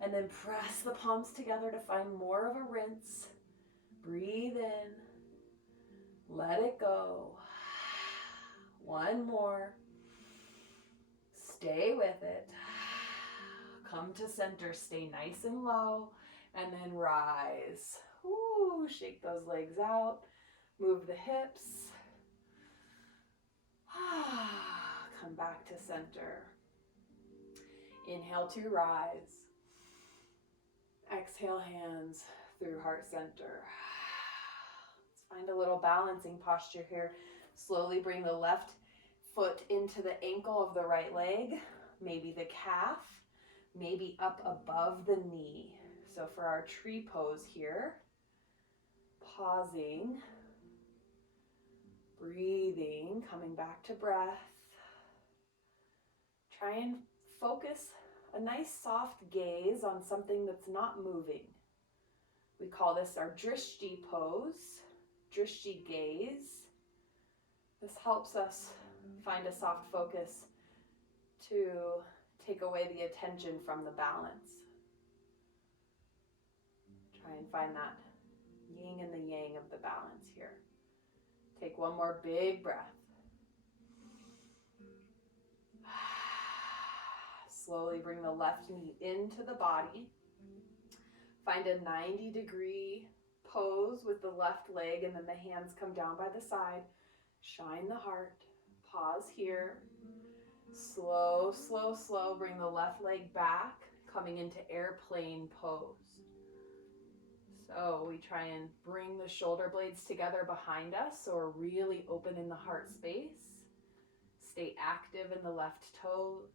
And then press the palms together to find more of a rinse. Breathe in. Let it go. One more. Stay with it. Come to center. Stay nice and low. And then rise. Ooh, shake those legs out. Move the hips. Come back to center. Inhale to rise. Exhale, hands through heart center. Let's find a little balancing posture here. Slowly bring the left foot into the ankle of the right leg, maybe the calf, maybe up above the knee. So for our tree pose here, pausing, breathing, coming back to breath. Try and focus a nice soft gaze on something that's not moving. We call this our drishti pose, drishti gaze. This helps us find a soft focus to take away the attention from the balance. Try and find that yin and the yang of the balance here. Take one more big breath. Slowly bring the left knee into the body. Find a 90-degree pose with the left leg, and then the hands come down by the side. Shine the heart. Pause here. Slow, slow, slow. Bring the left leg back, coming into airplane pose. So we try and bring the shoulder blades together behind us, so we're really open in the heart space. Stay active in the left toes.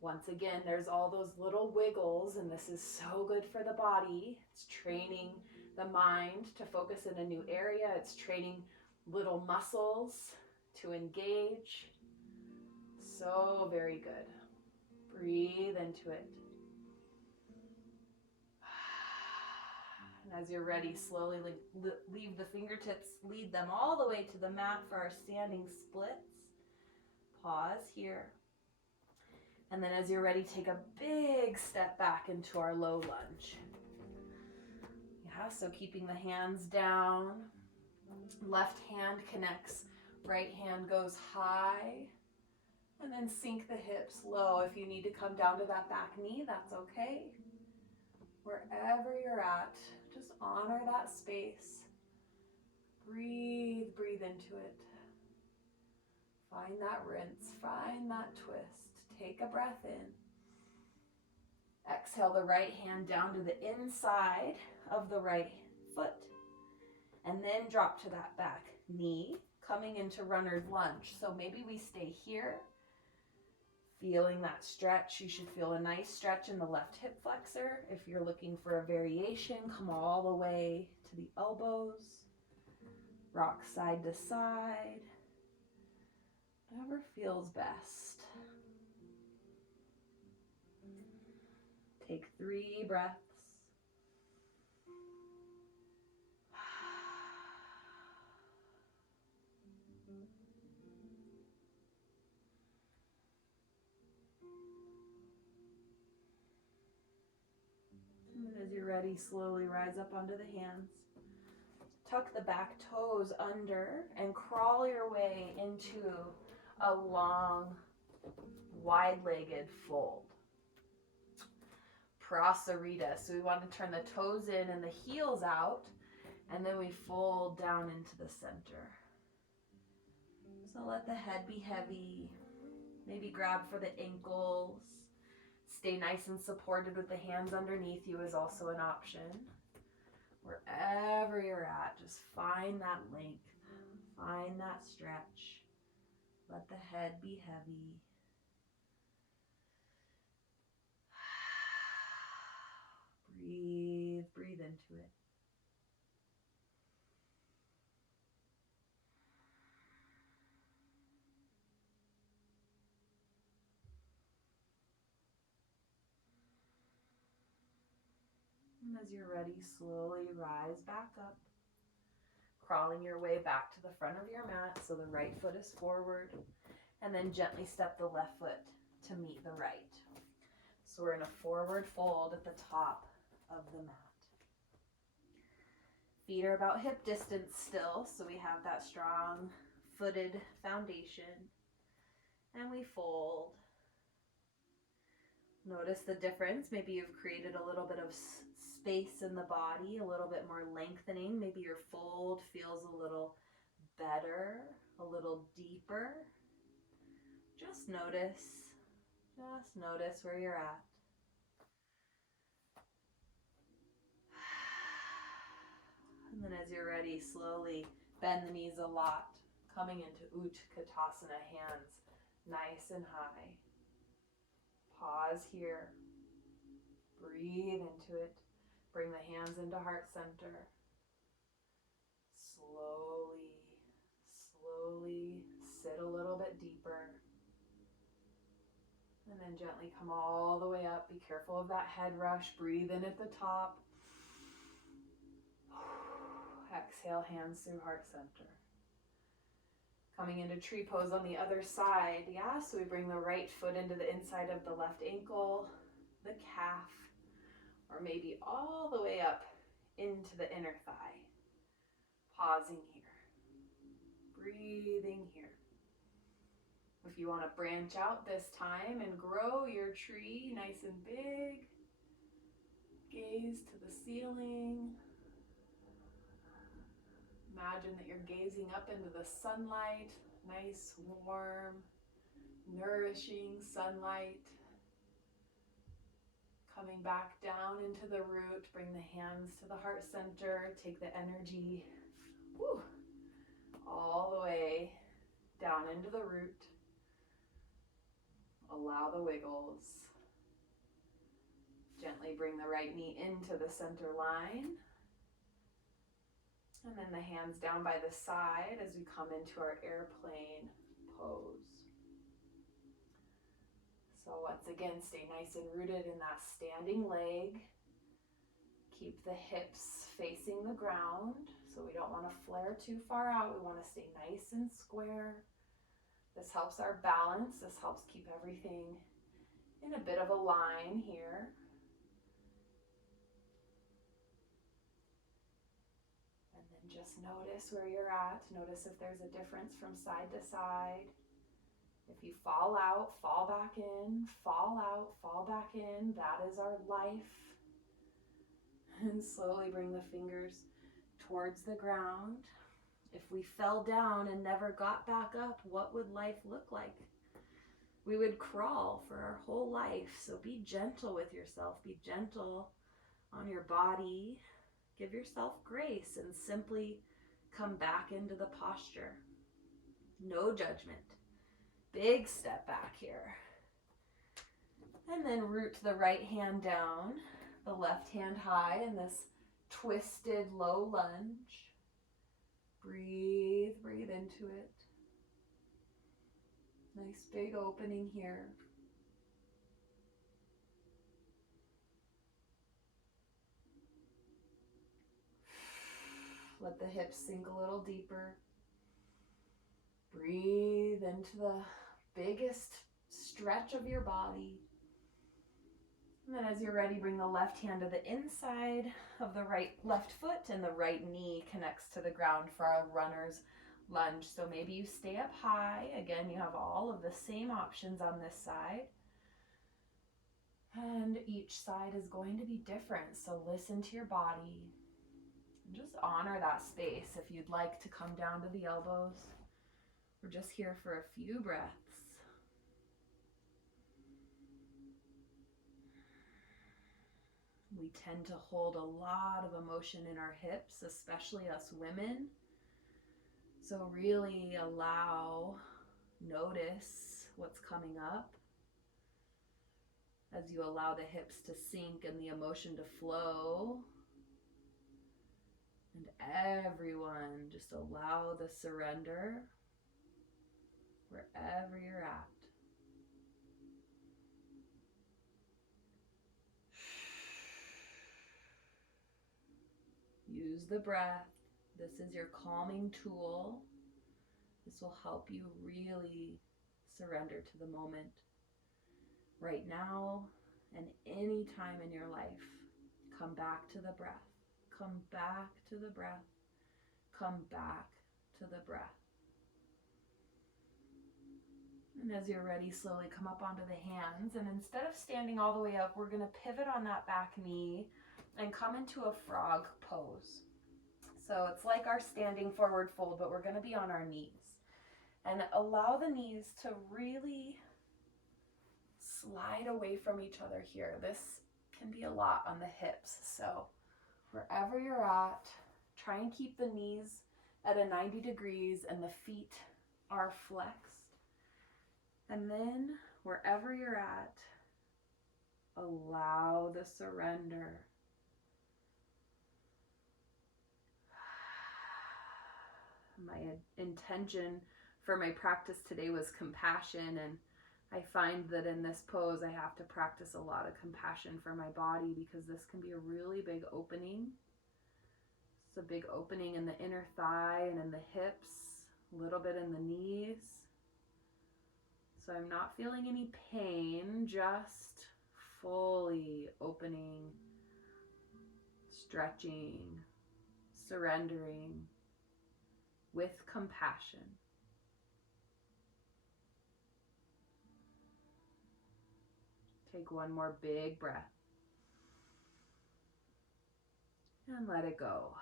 Once again, there's all those little wiggles, and this is so good for the body. It's training the mind to focus in a new area. It's training little muscles to engage. So very good. Breathe into it. And as you're ready, slowly leave the fingertips, lead them all the way to the mat for our standing splits. Pause here. And then as you're ready, take a big step back into our low lunge. Yeah, so keeping the hands down. Left hand connects, right hand goes high. And then sink the hips low. If you need to come down to that back knee, that's okay. Wherever you're at, just honor that space. Breathe into it. Find that rinse, find that twist. Take a breath in. Exhale the right hand down to the inside of the right foot. And then drop to that back knee, coming into runner's lunge. So maybe we stay here, feeling that stretch. You should feel a nice stretch in the left hip flexor. If you're looking for a variation, come all the way to the elbows. Rock side to side. Whatever feels best. Take 3 breaths. And as you're ready, slowly rise up onto the hands. Tuck the back toes under and crawl your way into a long, wide-legged fold. Prasarita. So we want to turn the toes in and the heels out, and then we fold down into the center. So let the head be heavy. Maybe grab for the ankles. Stay nice and supported with the hands underneath you is also an option. Wherever you're at, just find that length. Find that stretch. Let the head be heavy. Breathe into it. And as you're ready, slowly rise back up, crawling your way back to the front of your mat so the right foot is forward, and then gently step the left foot to meet the right. So we're in a forward fold at the top of the mat. Feet are about hip distance still, so we have that strong footed foundation. And we fold. Notice the difference. Maybe you've created a little bit of space in the body, a little bit more lengthening. Maybe your fold feels a little better, a little deeper. Just notice where you're at. And then as you're ready, slowly bend the knees a lot, coming into Utkatasana, hands nice and high. Pause here. Breathe into it. Bring the hands into heart center. Slowly sit a little bit deeper. And then gently come all the way up. Be careful of that head rush. Breathe in at the top. Exhale, hands through heart center. Coming into tree pose on the other side. Yeah, so we bring the right foot into the inside of the left ankle, the calf, or maybe all the way up into the inner thigh. Pausing here. Breathing here. If you want to branch out this time and grow your tree nice and big, gaze to the ceiling. Imagine that you're gazing up into the sunlight, nice, warm, nourishing sunlight. Coming back down into the root, bring the hands to the heart center, take the energy all the way down into the root. Allow the wiggles. Gently bring the right knee into the center line. And then the hands down by the side as we come into our airplane pose. So once again, stay nice and rooted in that standing leg. Keep the hips facing the ground. So we don't want to flare too far out. We want to stay nice and square. This helps our balance. This helps keep everything in a bit of a line here. And then just notice where you're at. Notice if there's a difference from side to side. If you fall out, fall back in, fall out, fall back in. That is our life. And slowly bring the fingers towards the ground. If we fell down and never got back up, what would life look like? We would crawl for our whole life. So be gentle with yourself. Be gentle on your body. Give yourself grace and simply come back into the posture. No judgment. Big step back here. And then root the right hand down, the left hand high in this twisted low lunge. Breathe into it. Nice big opening here. Let the hips sink a little deeper. Breathe into the biggest stretch of your body. And then as you're ready, bring the left hand to the inside of the left foot, and the right knee connects to the ground for our runner's lunge. So maybe you stay up high. Again, you have all of the same options on this side. And each side is going to be different. So listen to your body. And just honor that space. If you'd like to come down to the elbows, we're just here for a few breaths. We tend to hold a lot of emotion in our hips, especially us women. So really notice what's coming up as you allow the hips to sink and the emotion to flow. And everyone, just allow the surrender wherever you're at. Use the breath. This is your calming tool. This will help you really surrender to the moment right now and any time in your life. Come back to the breath. Come back to the breath. Come back to the breath. And as you're ready, slowly come up onto the hands. And instead of standing all the way up, we're going to pivot on that back knee and come into a frog pose. So it's like our standing forward fold, but we're going to be on our knees. And allow the knees to really slide away from each other here. This can be a lot on the hips. So wherever you're at, try and keep the knees at a 90 degrees and the feet are flexed. And then wherever you're at, allow the surrender. My intention for my practice today was compassion, and I find that in this pose I have to practice a lot of compassion for my body because this can be a really big opening. It's a big opening in the inner thigh and in the hips, a little bit in the knees. So I'm not feeling any pain, just fully opening, stretching, surrendering with compassion. Take one more big breath and let it go.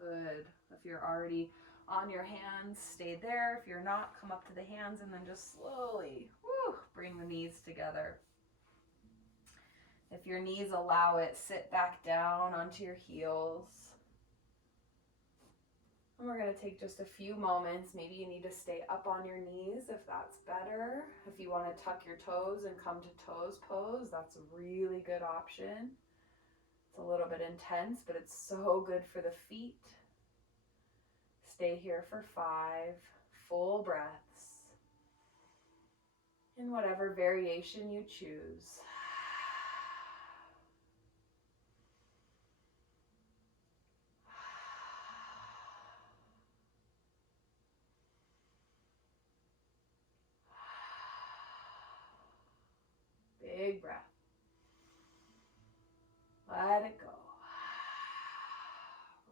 Good. If you're already on your hands, stay there. If you're not, come up to the hands and then just slowly bring the knees together. If your knees allow it, sit back down onto your heels. And we're going to take just a few moments. Maybe you need to stay up on your knees if that's better. If you want to tuck your toes and come to toes pose, that's a really good option. It's a little bit intense, but it's so good for the feet. Stay here for 5 full breaths in whatever variation you choose. Big breath. Let it go.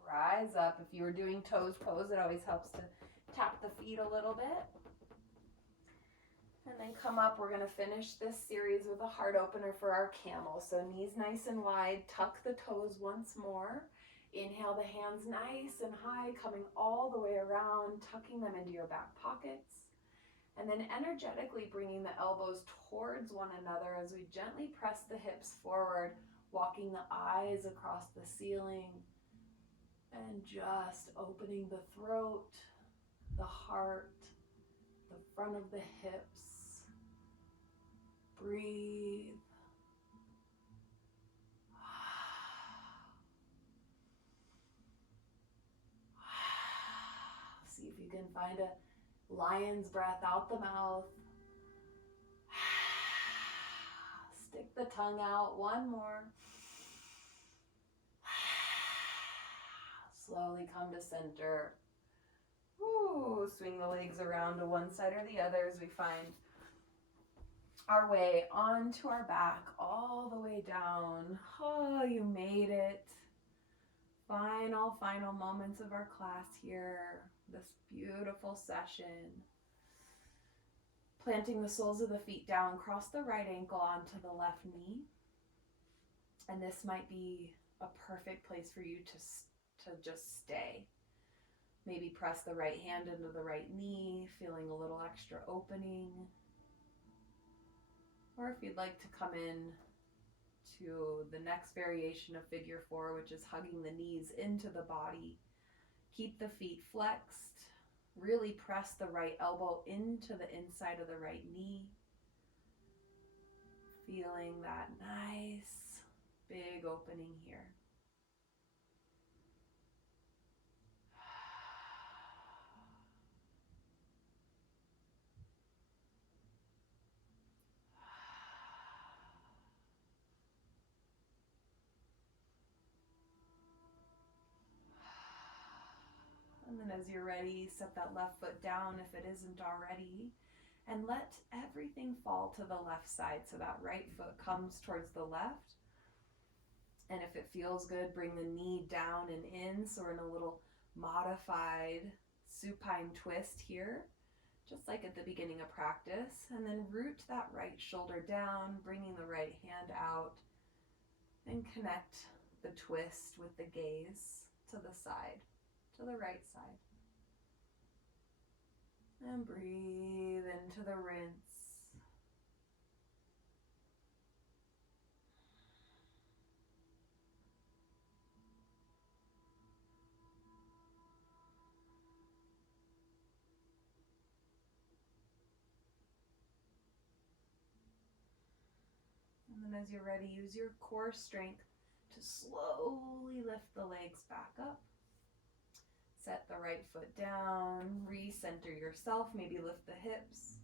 Rise up. If you were doing toes pose, it always helps to tap the feet a little bit. And then come up. We're going to finish this series with a heart opener for our camel. So knees nice and wide. Tuck the toes once more. Inhale the hands nice and high, coming all the way around, tucking them into your back pockets. And then energetically bringing the elbows towards one another as we gently press the hips forward, walking the eyes across the ceiling. And just opening the throat, the heart, the front of the hips. Breathe. See if you can find a lion's breath out the mouth. Stick the tongue out. One more. Slowly come to center. Ooh, swing the legs around to one side or the other as we find our way onto our back, all the way down. Oh, you made it. Final moments of our class here. This beautiful session. Planting the soles of the feet down, cross the right ankle onto the left knee. And this might be a perfect place for you to just stay. Maybe press the right hand into the right knee, feeling a little extra opening. Or if you'd like to come in to the next variation of figure 4, which is hugging the knees into the body. Keep the feet flexed. Really press the right elbow into the inside of the right knee. Feeling that nice big opening here. And then as you're ready, set that left foot down if it isn't already, and let everything fall to the left side so that right foot comes towards the left. And if it feels good, bring the knee down and in. So we're in a little modified supine twist here, just like at the beginning of practice. And then root that right shoulder down, bringing the right hand out, and connect the twist with the gaze to the side, to the right side. And breathe into the rinse. And then as you're ready, use your core strength to slowly lift the legs back up. Set the right foot down, recenter yourself, maybe lift the hips.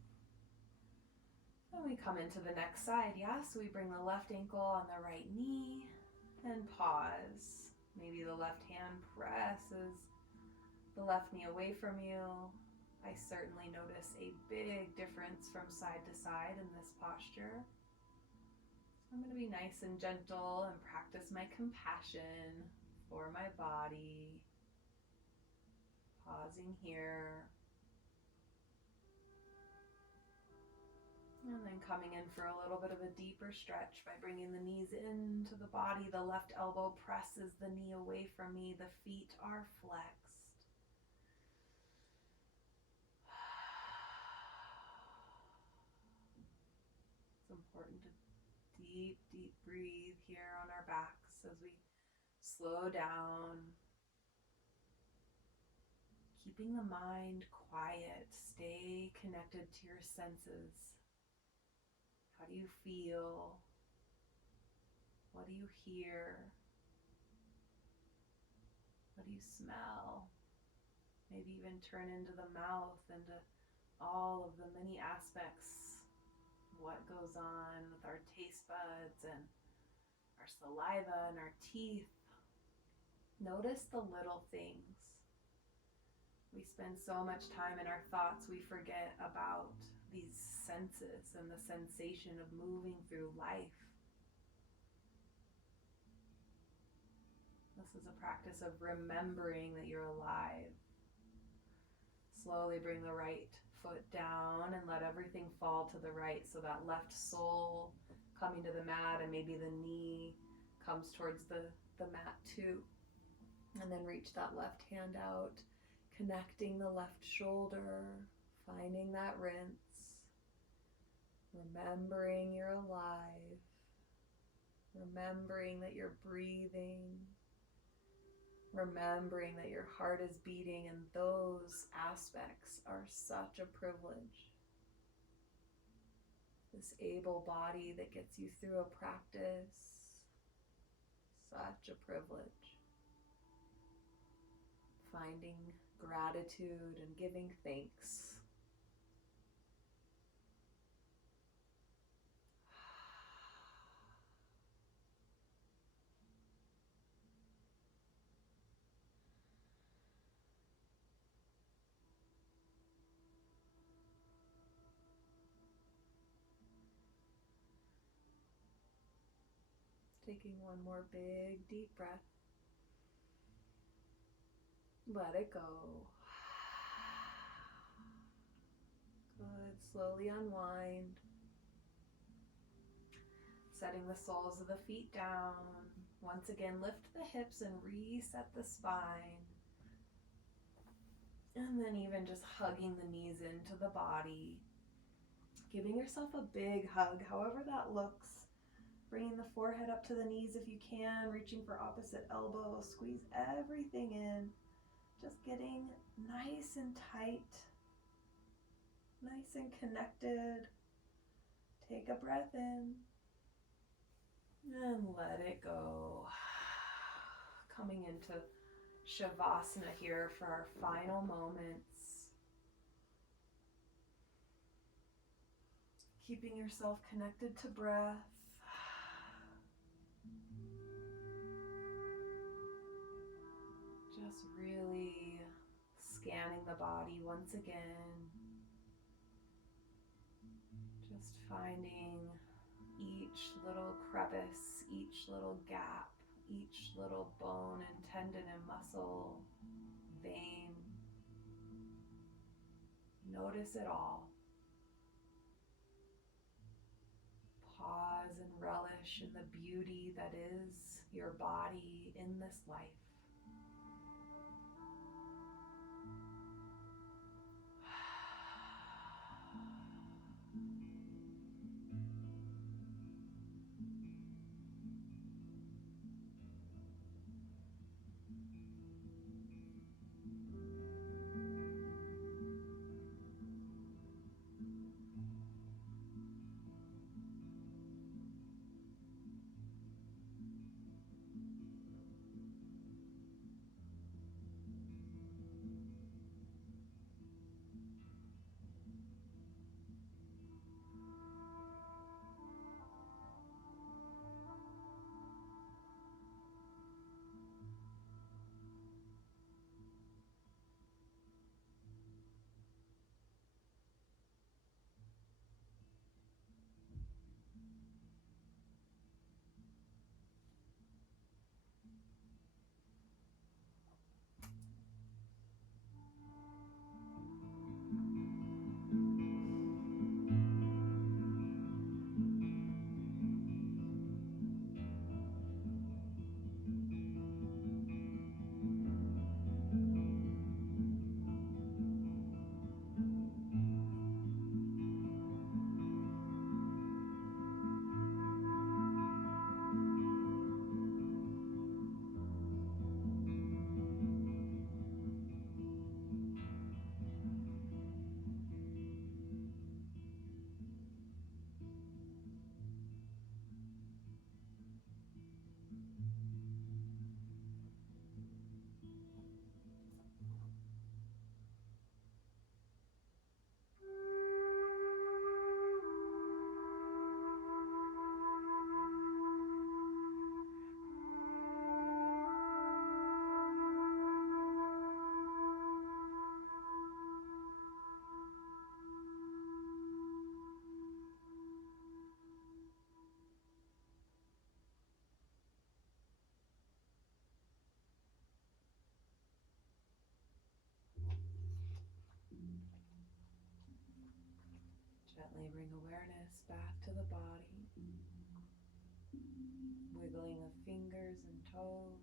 And we come into the next side, so we bring the left ankle on the right knee and pause. Maybe the left hand presses the left knee away from you. I certainly notice a big difference from side to side in this posture. I'm going to be nice and gentle and practice my compassion for my body. Pausing here. And then coming in for a little bit of a deeper stretch by bringing the knees into the body. The left elbow presses the knee away from me. The feet are flexed. It's important to deep breathe here on our backs as we slow down. Keeping the mind quiet, stay connected to your senses. How do you feel? What do you hear? What do you smell? Maybe even turn into the mouth, into all of the many aspects of what goes on with our taste buds and our saliva and our teeth. Notice the little things. We spend so much time in our thoughts, we forget about these senses and the sensation of moving through life. This is a practice of remembering that you're alive. Slowly bring the right foot down and let everything fall to the right, so that left sole coming to the mat, and maybe the knee comes towards the mat too. And then reach that left hand out, connecting the left shoulder, finding that rinse, remembering you're alive, remembering that you're breathing, remembering that your heart is beating, and those aspects are such a privilege. This able body that gets you through a practice, such a privilege. Finding gratitude and giving thanks. Taking one more big deep breath. Let it go. Good. Slowly unwind. Setting the soles of the feet down. Once again, lift the hips and reset the spine. And then even just hugging the knees into the body. Giving yourself a big hug, however that looks. Bringing the forehead up to the knees if you can. Reaching for opposite elbow. Squeeze everything in. Just getting nice and tight. Nice and connected. Take a breath in. And let it go. Coming into Shavasana here for our final moments. Keeping yourself connected to breath. Just really scanning the body once again. Just finding each little crevice, each little gap, each little bone and tendon and muscle, vein. Notice it all. Pause and relish in the beauty that is your body in this life. Gently bring awareness back to the body. Wiggling of fingers and toes.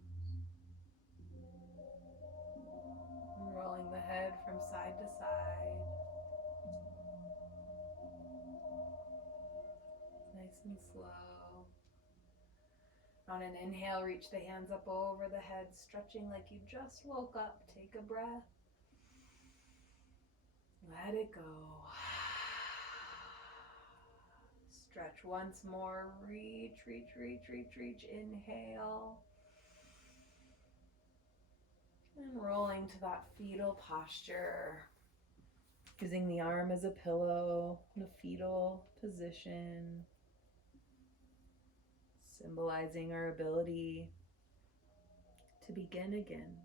And rolling the head from side to side. Nice and slow. On an inhale, reach the hands up over the head, stretching like you just woke up. Take a breath. Let it go. Stretch once more. Reach, reach, reach, reach, reach. Inhale. And rolling to that fetal posture. Using the arm as a pillow in a fetal position. Symbolizing our ability to begin again.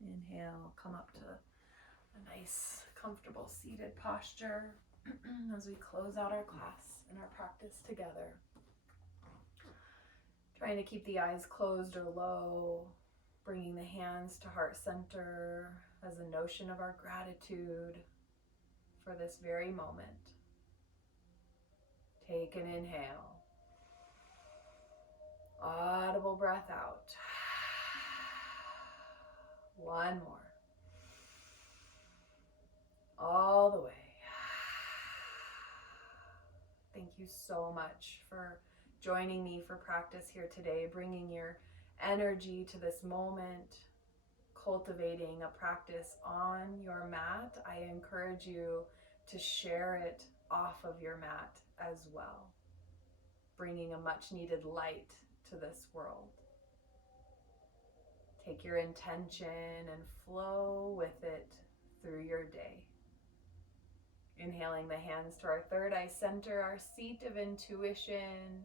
Inhale, come up to A nice, comfortable seated posture as we close out our class and our practice together. Trying to keep the eyes closed or low, bringing the hands to heart center as a notion of our gratitude for this very moment. Take an inhale. Audible breath out. One more. All the way. Thank you so much for joining me for practice here today, bringing your energy to this moment, cultivating a practice on your mat. I encourage you to share it off of your mat as well, bringing a much needed light to this world. Take your intention and flow with it through your day. Inhaling the hands to our third eye center, our seat of intuition,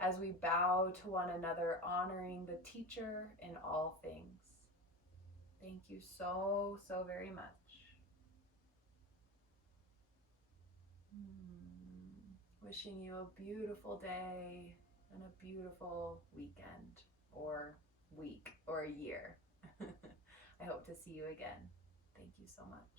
as we bow to one another, honoring the teacher in all things. Thank you so, so very much. Wishing you a beautiful day and a beautiful weekend or week or year. I hope to see you again. Thank you so much.